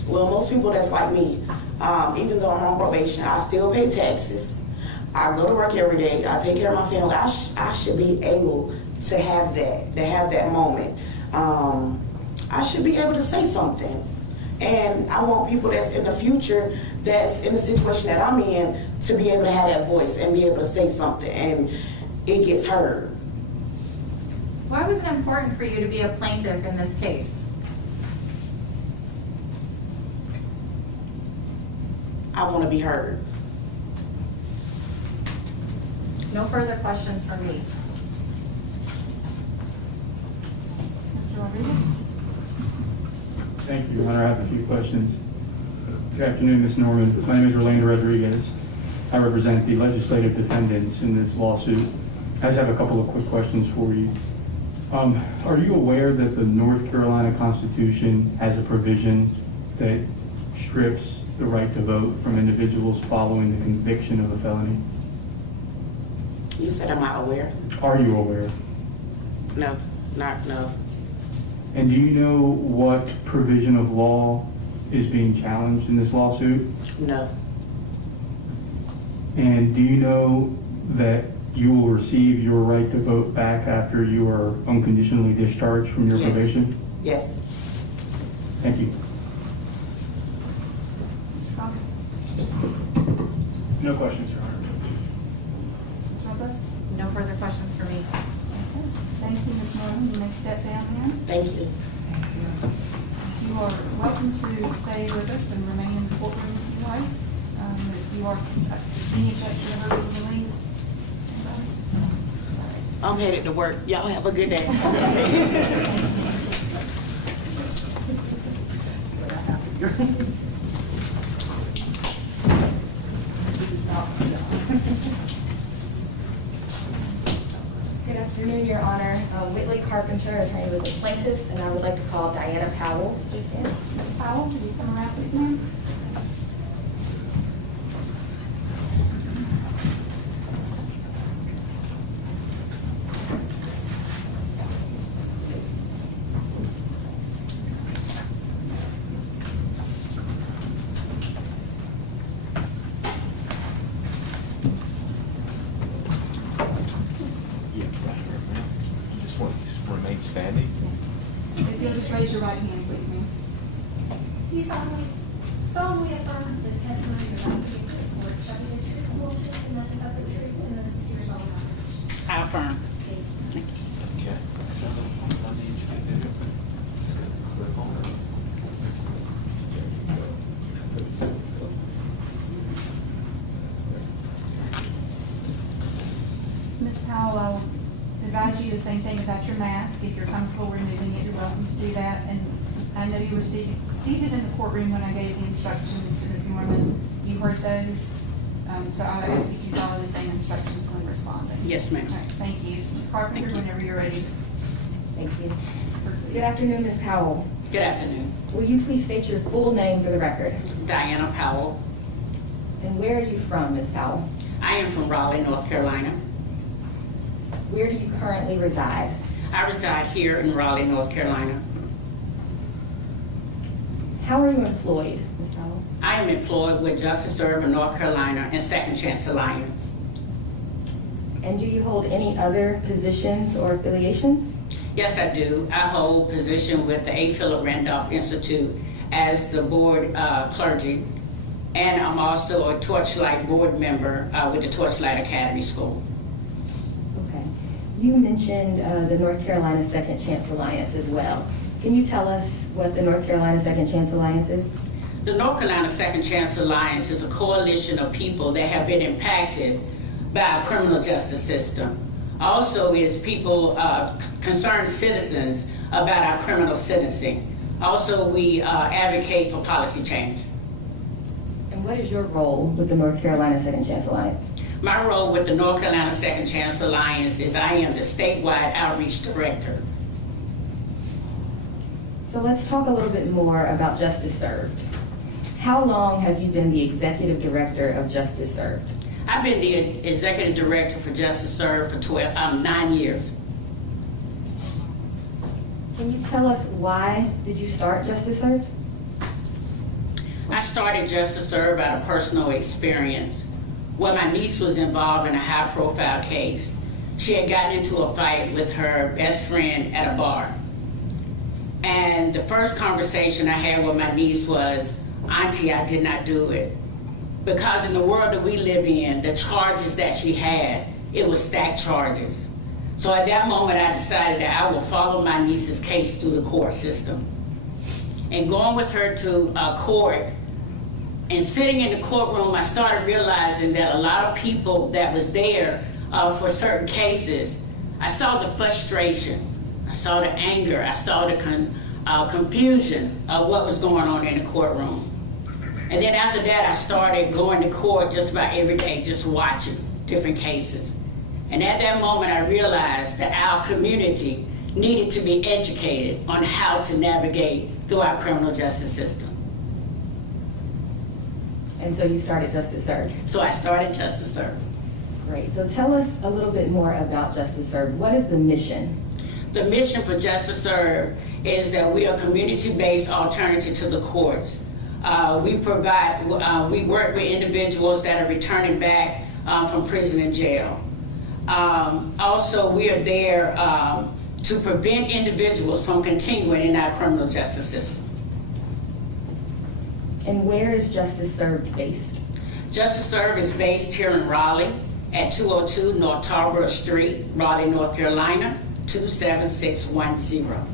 Well, most people that's like me, even though I'm on probation, I still pay taxes. I go to work every day. I take care of my family. I should be able to have that moment. I should be able to say something. And I want people that's in the future, that's in the situation that I'm in, to be able to have that voice and be able to say something and it gets heard. Why was it important for you to be a plaintiff in this case? I want to be heard. No further questions from me. Mr. Rodriguez? Thank you, Your Honor. I have a few questions. Good afternoon, Ms. Norman. My name is Orlando Rodriguez. I represent the legislative defendants in this lawsuit. I just have a couple of quick questions for you. Are you aware that the North Carolina Constitution has a provision that strips the right to vote from individuals following the conviction of a felony? You said, am I aware? Are you aware? No. And do you know what provision of law is being challenged in this lawsuit? No. And do you know that you will receive your right to vote back after you are unconditionally discharged from your probation? Yes. Thank you. Mr. Cox? No questions, Your Honor. Ms. Robles? No further questions for me. Okay. Thank you, Ms. Norman. You may step down now. Thank you. You are welcome to stay with us and remain in the courtroom if you like. If you are, any objection to her being released? I'm headed to work. Y'all have a good day. Good afternoon, Your Honor. Whitley Carpenter, attorney with the plaintiffs, and I would like to call Diana Powell. Please stand. Ms. Powell, will you come around, please, ma'am? remain standing. If you'll just raise your right hand, please, ma'am. Do you solemnly affirm the testimony you're about to give this court shall be the truth, the whole truth, and nothing but the truth, and this is your solemn knowledge? I affirm. Okay. So I need you to do is click on it. Ms. Powell, I'll advise you the same thing about your mask. If you're comfortable removing it, you're welcome to do that. And I know you were seated in the courtroom when I gave the instructions to Ms. Mormon. You heard those, so I would ask you to follow the same instructions when responding. Yes, ma'am. All right, thank you. Ms. Carpenter, Thank you. whenever you're ready. Thank you. Proceed. Good afternoon, Ms. Powell. Good afternoon. Will you please state your full name for the record? Diana Powell. And where are you from, Ms. Powell? I am from Raleigh, North Carolina. Where do you currently reside? I reside here in Raleigh, North Carolina. How are you employed, Ms. Powell? I am employed with Justice Serve of North Carolina and Second Chance Alliance. And do you hold any other positions or affiliations? Yes, I do. I hold position with the A. Philip Randolph Institute as the board clergy, and I'm also a Torchlight board member with the Torchlight Academy School. Okay. You mentioned the North Carolina Second Chance Alliance as well. Can you tell us what the North Carolina Second Chance Alliance is? The North Carolina Second Chance Alliance is a coalition of people that have been impacted by our criminal justice system. Also is people, concerned citizens about our criminal sentencing. Also, we advocate for policy change. And what is your role with the North Carolina Second Chance Alliance? My role with the North Carolina Second Chance Alliance is I am the statewide outreach director. So let's talk a little bit more about Justice Served. How long have you been the executive director of Justice Served? I've been the executive director for Justice Served for 9 years. Can you tell us why did you start Justice Served? I started Justice Served out of personal experience where my niece was involved in a high-profile case. She had gotten into a fight with her best friend at a bar. And the first conversation I had with my niece was, "Auntie, I did not do it." Because in the world that we live in, the charges that she had, it was stacked charges. So at that moment, I decided that I will follow my niece's case through the court system. And going with her to court and sitting in the courtroom, I started realizing that a lot of people that was there for certain cases, I saw the frustration, I saw the anger, I saw the confusion of what was going on in the courtroom. And then after that, I started going to court just about every day, just watching different cases. And at that moment, I realized that our community needed to be educated on how to navigate through our criminal justice system. And so you started Justice Served. So I started Justice Served. Great. So tell us a little bit more about Justice Served. What is the mission? The mission for Justice Served is that we are a community-based alternative to the courts. We work with individuals that are returning back from prison and jail. Also, we are there to prevent individuals from continuing in our criminal justice system. And where is Justice Served based? Justice Served is based here in Raleigh at 202 North Tarboro Street, Raleigh, North Carolina, 27610.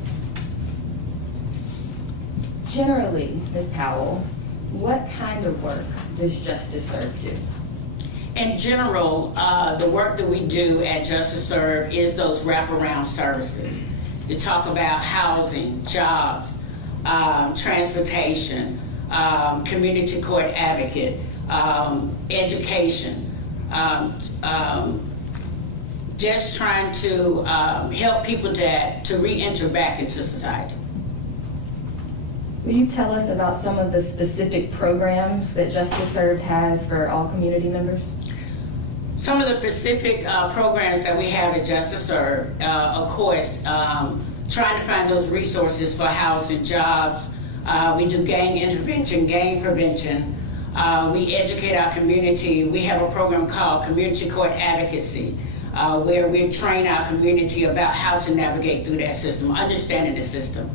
Generally, Ms. Powell, what kind of work does Justice Served do? In general, the work that we do at Justice Served is those wraparound services. You talk about housing, jobs, transportation, community court advocate, education, just trying to help people to re-enter back into society. Will you tell us about some of the specific programs that Justice Served has for all community members? Some of the specific programs that we have at Justice Served, of course, trying to find those resources for housing, jobs. We do gang intervention, gang prevention. We educate our community. We have a program called Community Court Advocacy. where we train our community about how to navigate through that system, understanding the system.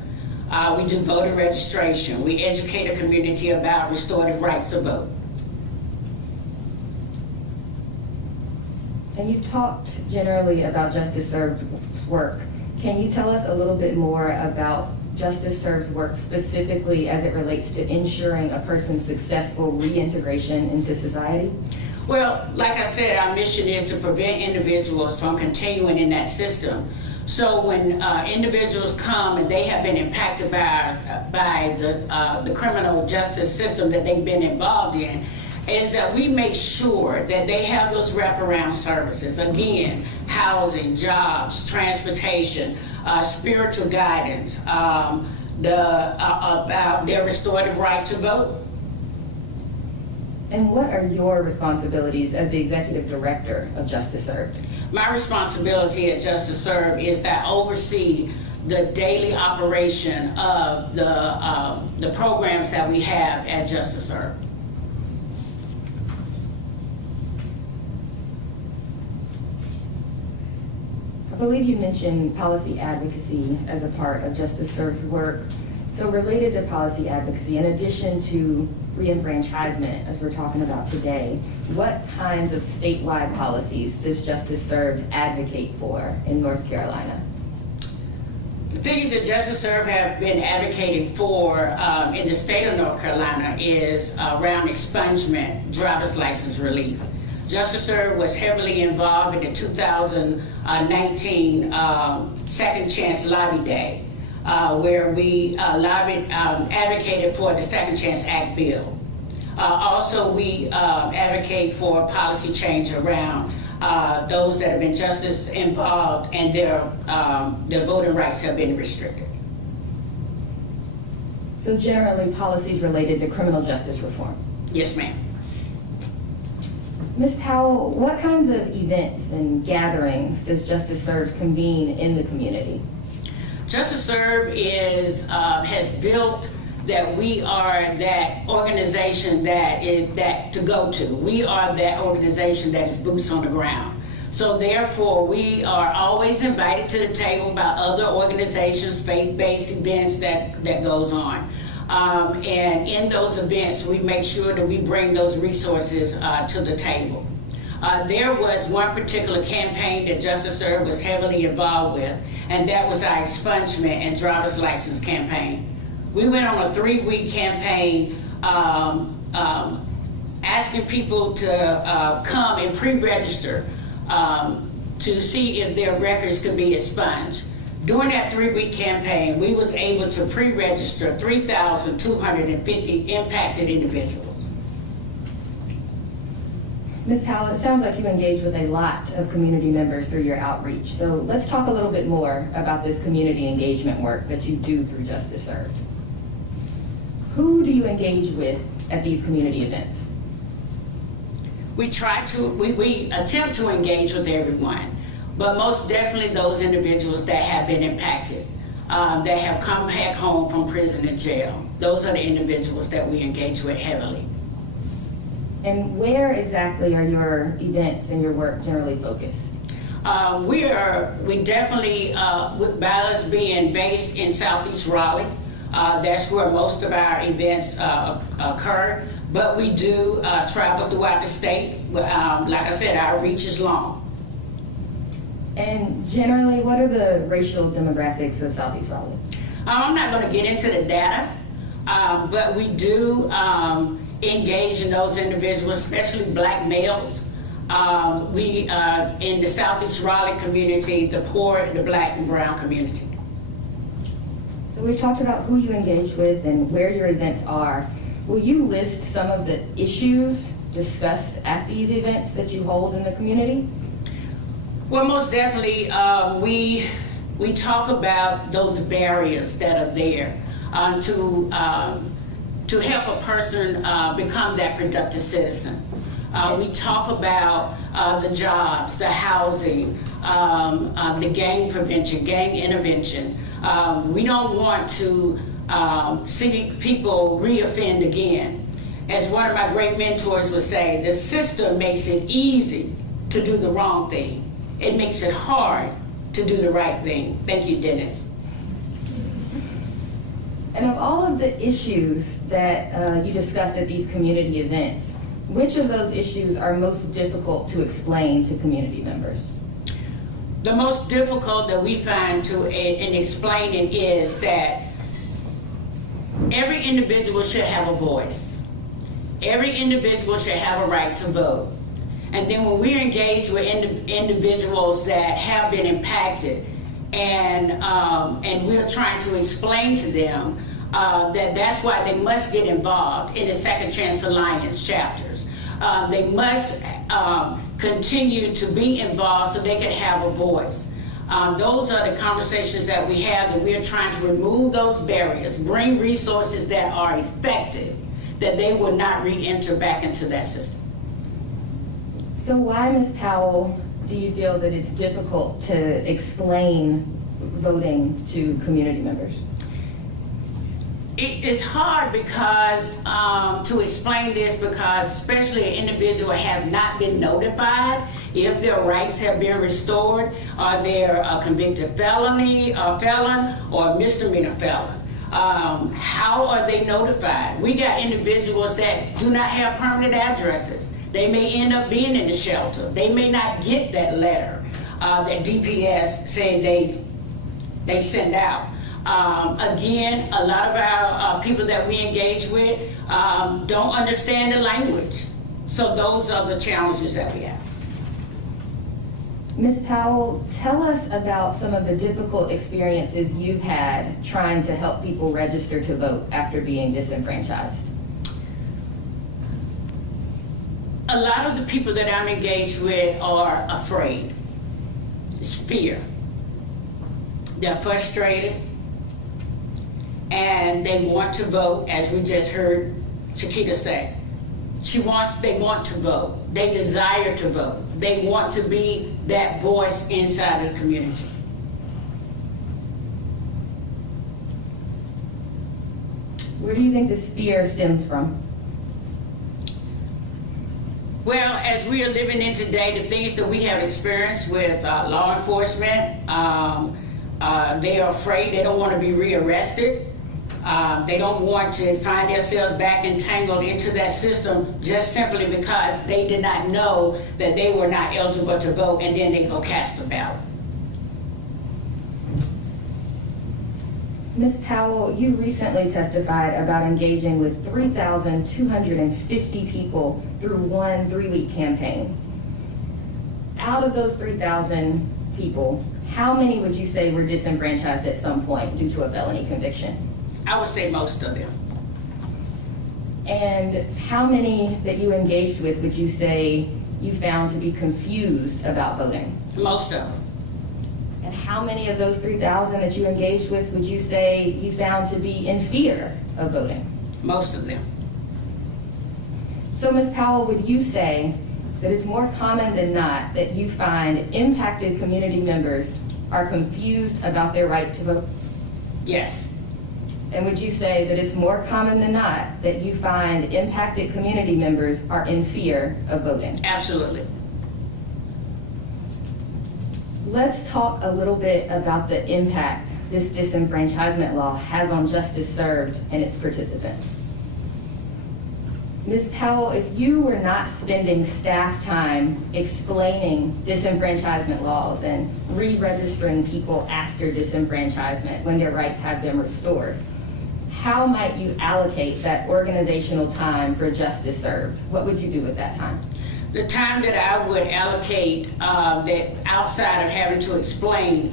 We do voter registration. We educate the community about restorative rights to vote. And you talked generally about Justice Served's work. Can you tell us a little bit more about Justice Served's work specifically as it relates to ensuring a person's successful reintegration into society? Well, like I said, our mission is to prevent individuals from continuing in that system. So when individuals come and they have been impacted by the criminal justice system that they've been involved in, is that we make sure that they have those wraparound services. Again, housing, jobs, transportation, spiritual guidance, about their restorative right to vote. And what are your responsibilities as the executive director of Justice Served? My responsibility at Justice Served is that I oversee the daily operation of the programs that we have at Justice Served. I believe you mentioned policy advocacy as a part of Justice Served's work. So related to policy advocacy, in addition to re-enfranchisement, as we're talking about today, what kinds of statewide policies does Justice Served advocate for in North Carolina? The things that Justice Served have been advocating for in the state of North Carolina is around expungement, driver's license relief. Justice Served was heavily involved in the 2019 Second Chance Lobby Day, where we advocated for the Second Chance Act bill. Also, we advocate for policy change around those that have been justice involved and their voting rights have been restricted. So generally, policies related to criminal justice reform? Yes, ma'am. Ms. Powell, what kinds of events and gatherings does Justice Served convene in the community? Justice Served has built that we are that organization that to go to. We are that organization that is boots on the ground. So therefore, we are always invited to the table by other organizations, faith-based events that goes on. And in those events, we make sure that we bring those resources to the table. There was one particular campaign that Justice Served was heavily involved with, and that was our expungement and driver's license campaign. We went on a 3-week campaign asking people to come and pre-register to see if their records could be expunged. During that 3-week campaign, we was able to pre-register 3,250 impacted individuals. Ms. Powell, it sounds like you engage with a lot of community members through your outreach. So let's talk a little bit more about this community engagement work that you do through Justice Served. Who do you engage with at these community events? We attempt to engage with everyone, but most definitely those individuals that have been impacted, that have come back home from prison and jail. Those are the individuals that we engage with heavily. And where exactly are your events and your work generally focused? We definitely, by us being based in Southeast Raleigh, that's where most of our events occur, but we do travel throughout the state. Like I said, our reach is long. And generally, what are the racial demographics of Southeast Raleigh? I'm not going to get into the data, but we do engage in those individuals, especially black males. We in the Southeast Raleigh community, the poor, the black and brown community. So we've talked about who you engage with and where your events are. Will you list some of the issues discussed at these events that you hold in the community? Well, most definitely, we talk about those barriers that are there to help a person become that productive citizen. We talk about the jobs, the housing, the gang prevention, gang intervention. We don't want to see people re-offend again. As one of my great mentors would say, the system makes it easy to do the wrong thing. it makes it hard to do the right thing. Thank you, Dennis. And of all of the issues that you discussed at these community events, which of those issues are most difficult to explain to community members? The most difficult that we find in explaining is that every individual should have a voice. Every individual should have a right to vote. And then when we're engaged with individuals that have been impacted, and we're trying to explain to them that's why they must get involved in the Second Chance Alliance chapters. They must continue to be involved so they can have a voice. Those are the conversations that we have, that we're trying to remove those barriers, bring resources that are effective, that they will not re-enter back into that system. So why, Ms. Powell, do you feel that it's difficult to explain voting to community members? It's hard because to explain this, because especially an individual have not been notified if their rights have been restored, or they're a convicted felony, felon, or a misdemeanor felon. How are they notified? We got individuals that do not have permanent addresses. They may end up being in the shelter. They may not get that letter that DPS say they send out. Again, a lot of our people that we engage with don't understand the language. So those are the challenges that we have. Ms. Powell, tell us about some of the difficult experiences you've had trying to help people register to vote after being disenfranchised. A lot of the people that I'm engaged with are afraid. It's fear. They're frustrated, and they want to vote, as we just heard Chiquita say. They want to vote. They desire to vote. They want to be that voice inside of the community. Where do you think this fear stems from? Well, as we are living in today, the things that we have experienced with law enforcement, they are afraid. They don't want to be rearrested. They don't want to find themselves back entangled into that system just simply because they did not know that they were not eligible to vote, and then they go cast a ballot. Ms. Powell, you recently testified about engaging with 3,250 people through one 3-week campaign. Out of those 3,000 people, how many would you say were disenfranchised at some point due to a felony conviction? I would say most of them. And how many that you engaged with would you say you found to be confused about voting? Most of them. And how many of those 3,000 that you engaged with would you say you found to be in fear of voting? Most of them. So, Ms. Powell, would you say that it's more common than not that you find impacted community members are confused about their right to vote? Yes. And would you say that it's more common than not that you find impacted community members are in fear of voting? Absolutely. Let's talk a little bit about the impact this disenfranchisement law has on justice served and its participants. Ms. Powell, if you were not spending staff time explaining disenfranchisement laws and re-registering people after disenfranchisement when their rights have been restored, how might you allocate that organizational time for justice served? What would you do with that time? The time that I would allocate that outside of having to explain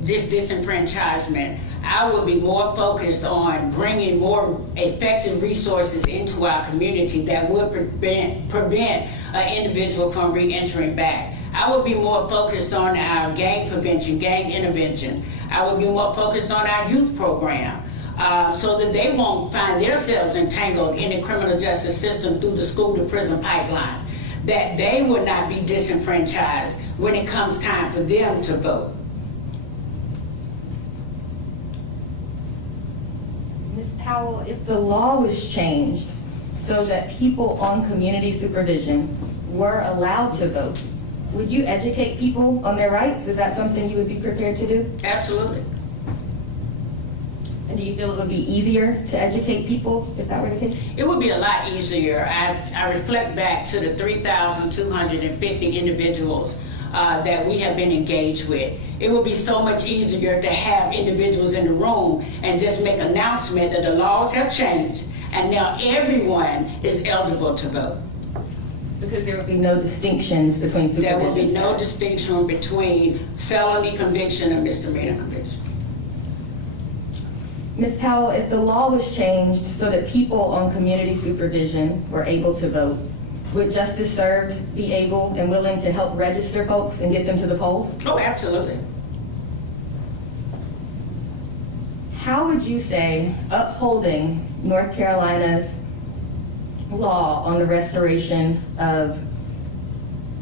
this disenfranchisement, I would be more focused on bringing more effective resources into our community that would prevent an individual from re-entering back. I would be more focused on our gang prevention, gang intervention. I would be more focused on our youth program so that they won't find themselves entangled in the criminal justice system through the school to prison pipeline, that they would not be disenfranchised when it comes time for them to vote. Ms. Powell, if the law was changed so that people on community supervision were allowed to vote, Would you educate people on their rights? Is that something you would be prepared to do? Absolutely. And do you feel it would be easier to educate people if that were the case? It would be a lot easier. I reflect back to the 3,250 individuals that we have been engaged with. It would be so much easier to have individuals in the room and just make an announcement that the laws have changed and now everyone is eligible to vote. Because there would be no distinctions between supervision. There will be no status. distinction between felony conviction and misdemeanor conviction. Ms. Powell, if the law was changed so that people on community supervision were able to vote, would justice served be able and willing to help register folks and get them to the polls? Oh, absolutely. How would you say upholding North Carolina's law on the restoration of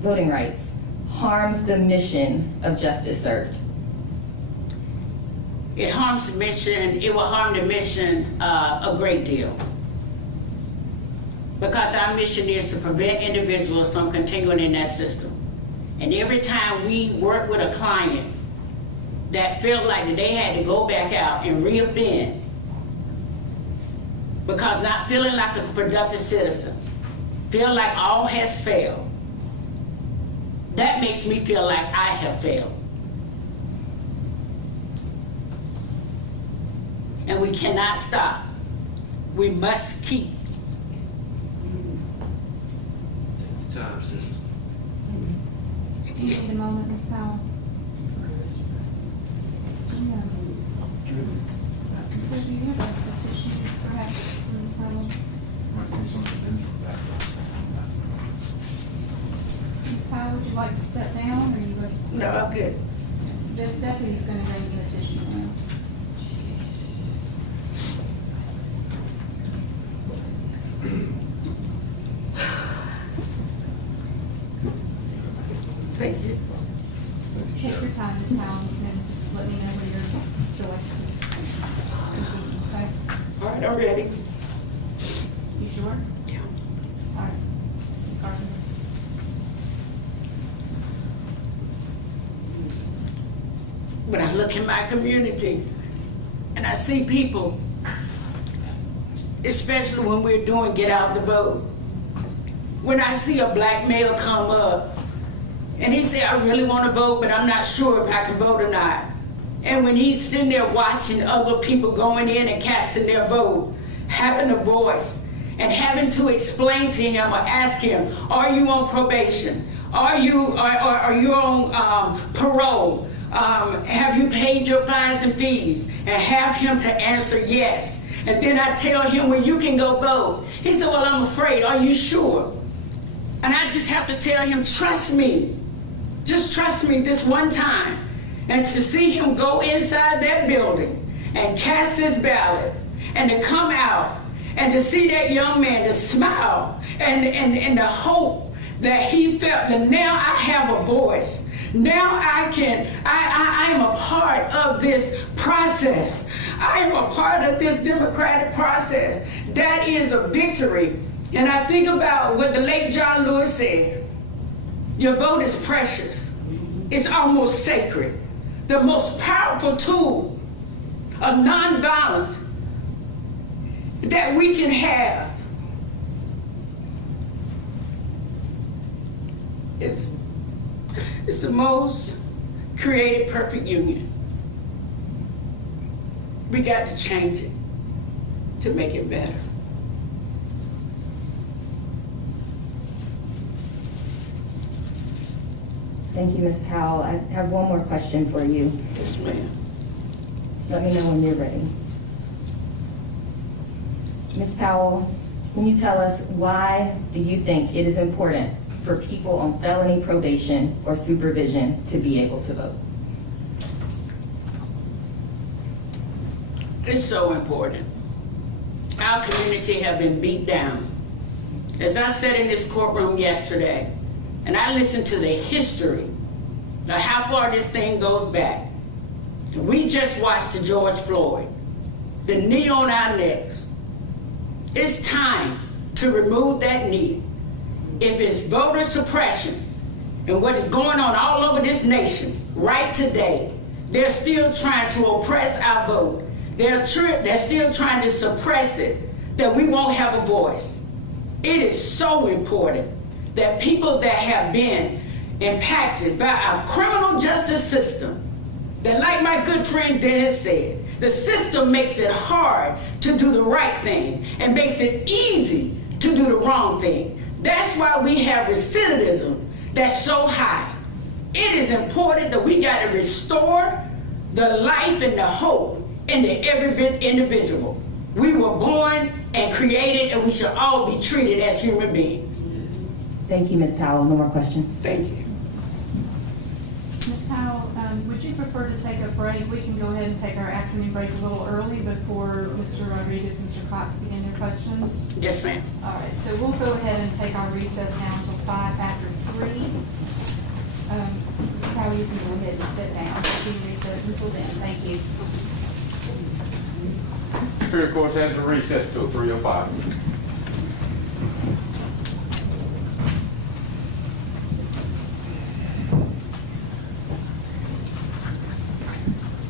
voting rights harms the mission of justice served? It harms the mission, it will harm the mission a great deal. Because our mission is to prevent individuals from continuing in that system. And every time we work with a client that felt like that they had to go back out and reoffend because not feeling like a productive citizen, feel like all has failed, that makes me feel like I have failed. And we cannot stop. We must keep. Time system. Do you need a moment, Ms. Powell? No. So do you have a petition, perhaps, from Ms. Powell? Might be something in from that. Ms. Powell, would you like to step down, or you would? No, I'm good. The deputy's going to bring you an additional round. Thank you. Take your time, Ms. Powell, and let me know where you're directed. Continue, okay? All right, I'm ready. You sure? Yeah. All right. Ms. Carpenter. When I look in my community and I see people, especially when we're doing Get Out the Vote, when I see a black male come up and he say, I really want to vote, but I'm not sure if I can vote or not. And when he's sitting there watching other people going in and casting their vote, having a voice, and having to explain to him or ask him, are you on probation? Are you on parole? Have you paid your fines and fees? And have him to answer yes. And then I tell him, well, you can go vote. He said, well, I'm afraid. Are you sure? And I just have to tell him, trust me. Just trust me this one time. And to see him go inside that building and cast his ballot and to come out and to see that young man to smile and the hope that he felt that now I have a voice. Now I am a part of this process. I am a part of this democratic process. That is a victory. And I think about what the late John Lewis said. Your vote is precious. It's almost sacred. The most powerful tool of nonviolence that we can have. It's the most created perfect union. We got to change it to make it better. Thank you, Ms. Powell. I have one more question for you. Yes, ma'am. Let me know when you're ready. Ms. Powell, can you tell us why do you think it is important for people on felony probation or supervision to be able to vote? It's so important. Our community have been beat down. As I sat in this courtroom yesterday, and I listened to the history of how far this thing goes back. We just watched the George Floyd, the knee on our necks. It's time to remove that knee. If it's voter suppression, and what is going on all over this nation right today, they're still trying to oppress our vote. They're still trying to suppress it, that we won't have a voice. It is so important that people that have been impacted by our criminal justice system, that like my good friend Dennis said, the system makes it hard to do the right thing and makes it easy to do the wrong thing. That's why we have recidivism that's so high. It is important that we got to restore the life and the hope into every individual. We were born and created, and we should all be treated as human beings. Thank you, Ms. Powell. No more questions. Thank you. Ms. Powell, would you prefer to take a break? We can go ahead and take our afternoon break a little early before Mr. Rodriguez and Mr. Cox begin their questions. Yes, ma'am. All right, so we'll go ahead and take our recess now until 5 after 3. Ms. Powell, you can go ahead and sit down. We'll be recessed until then. Thank you. Superior Court has been recessed till 3:05.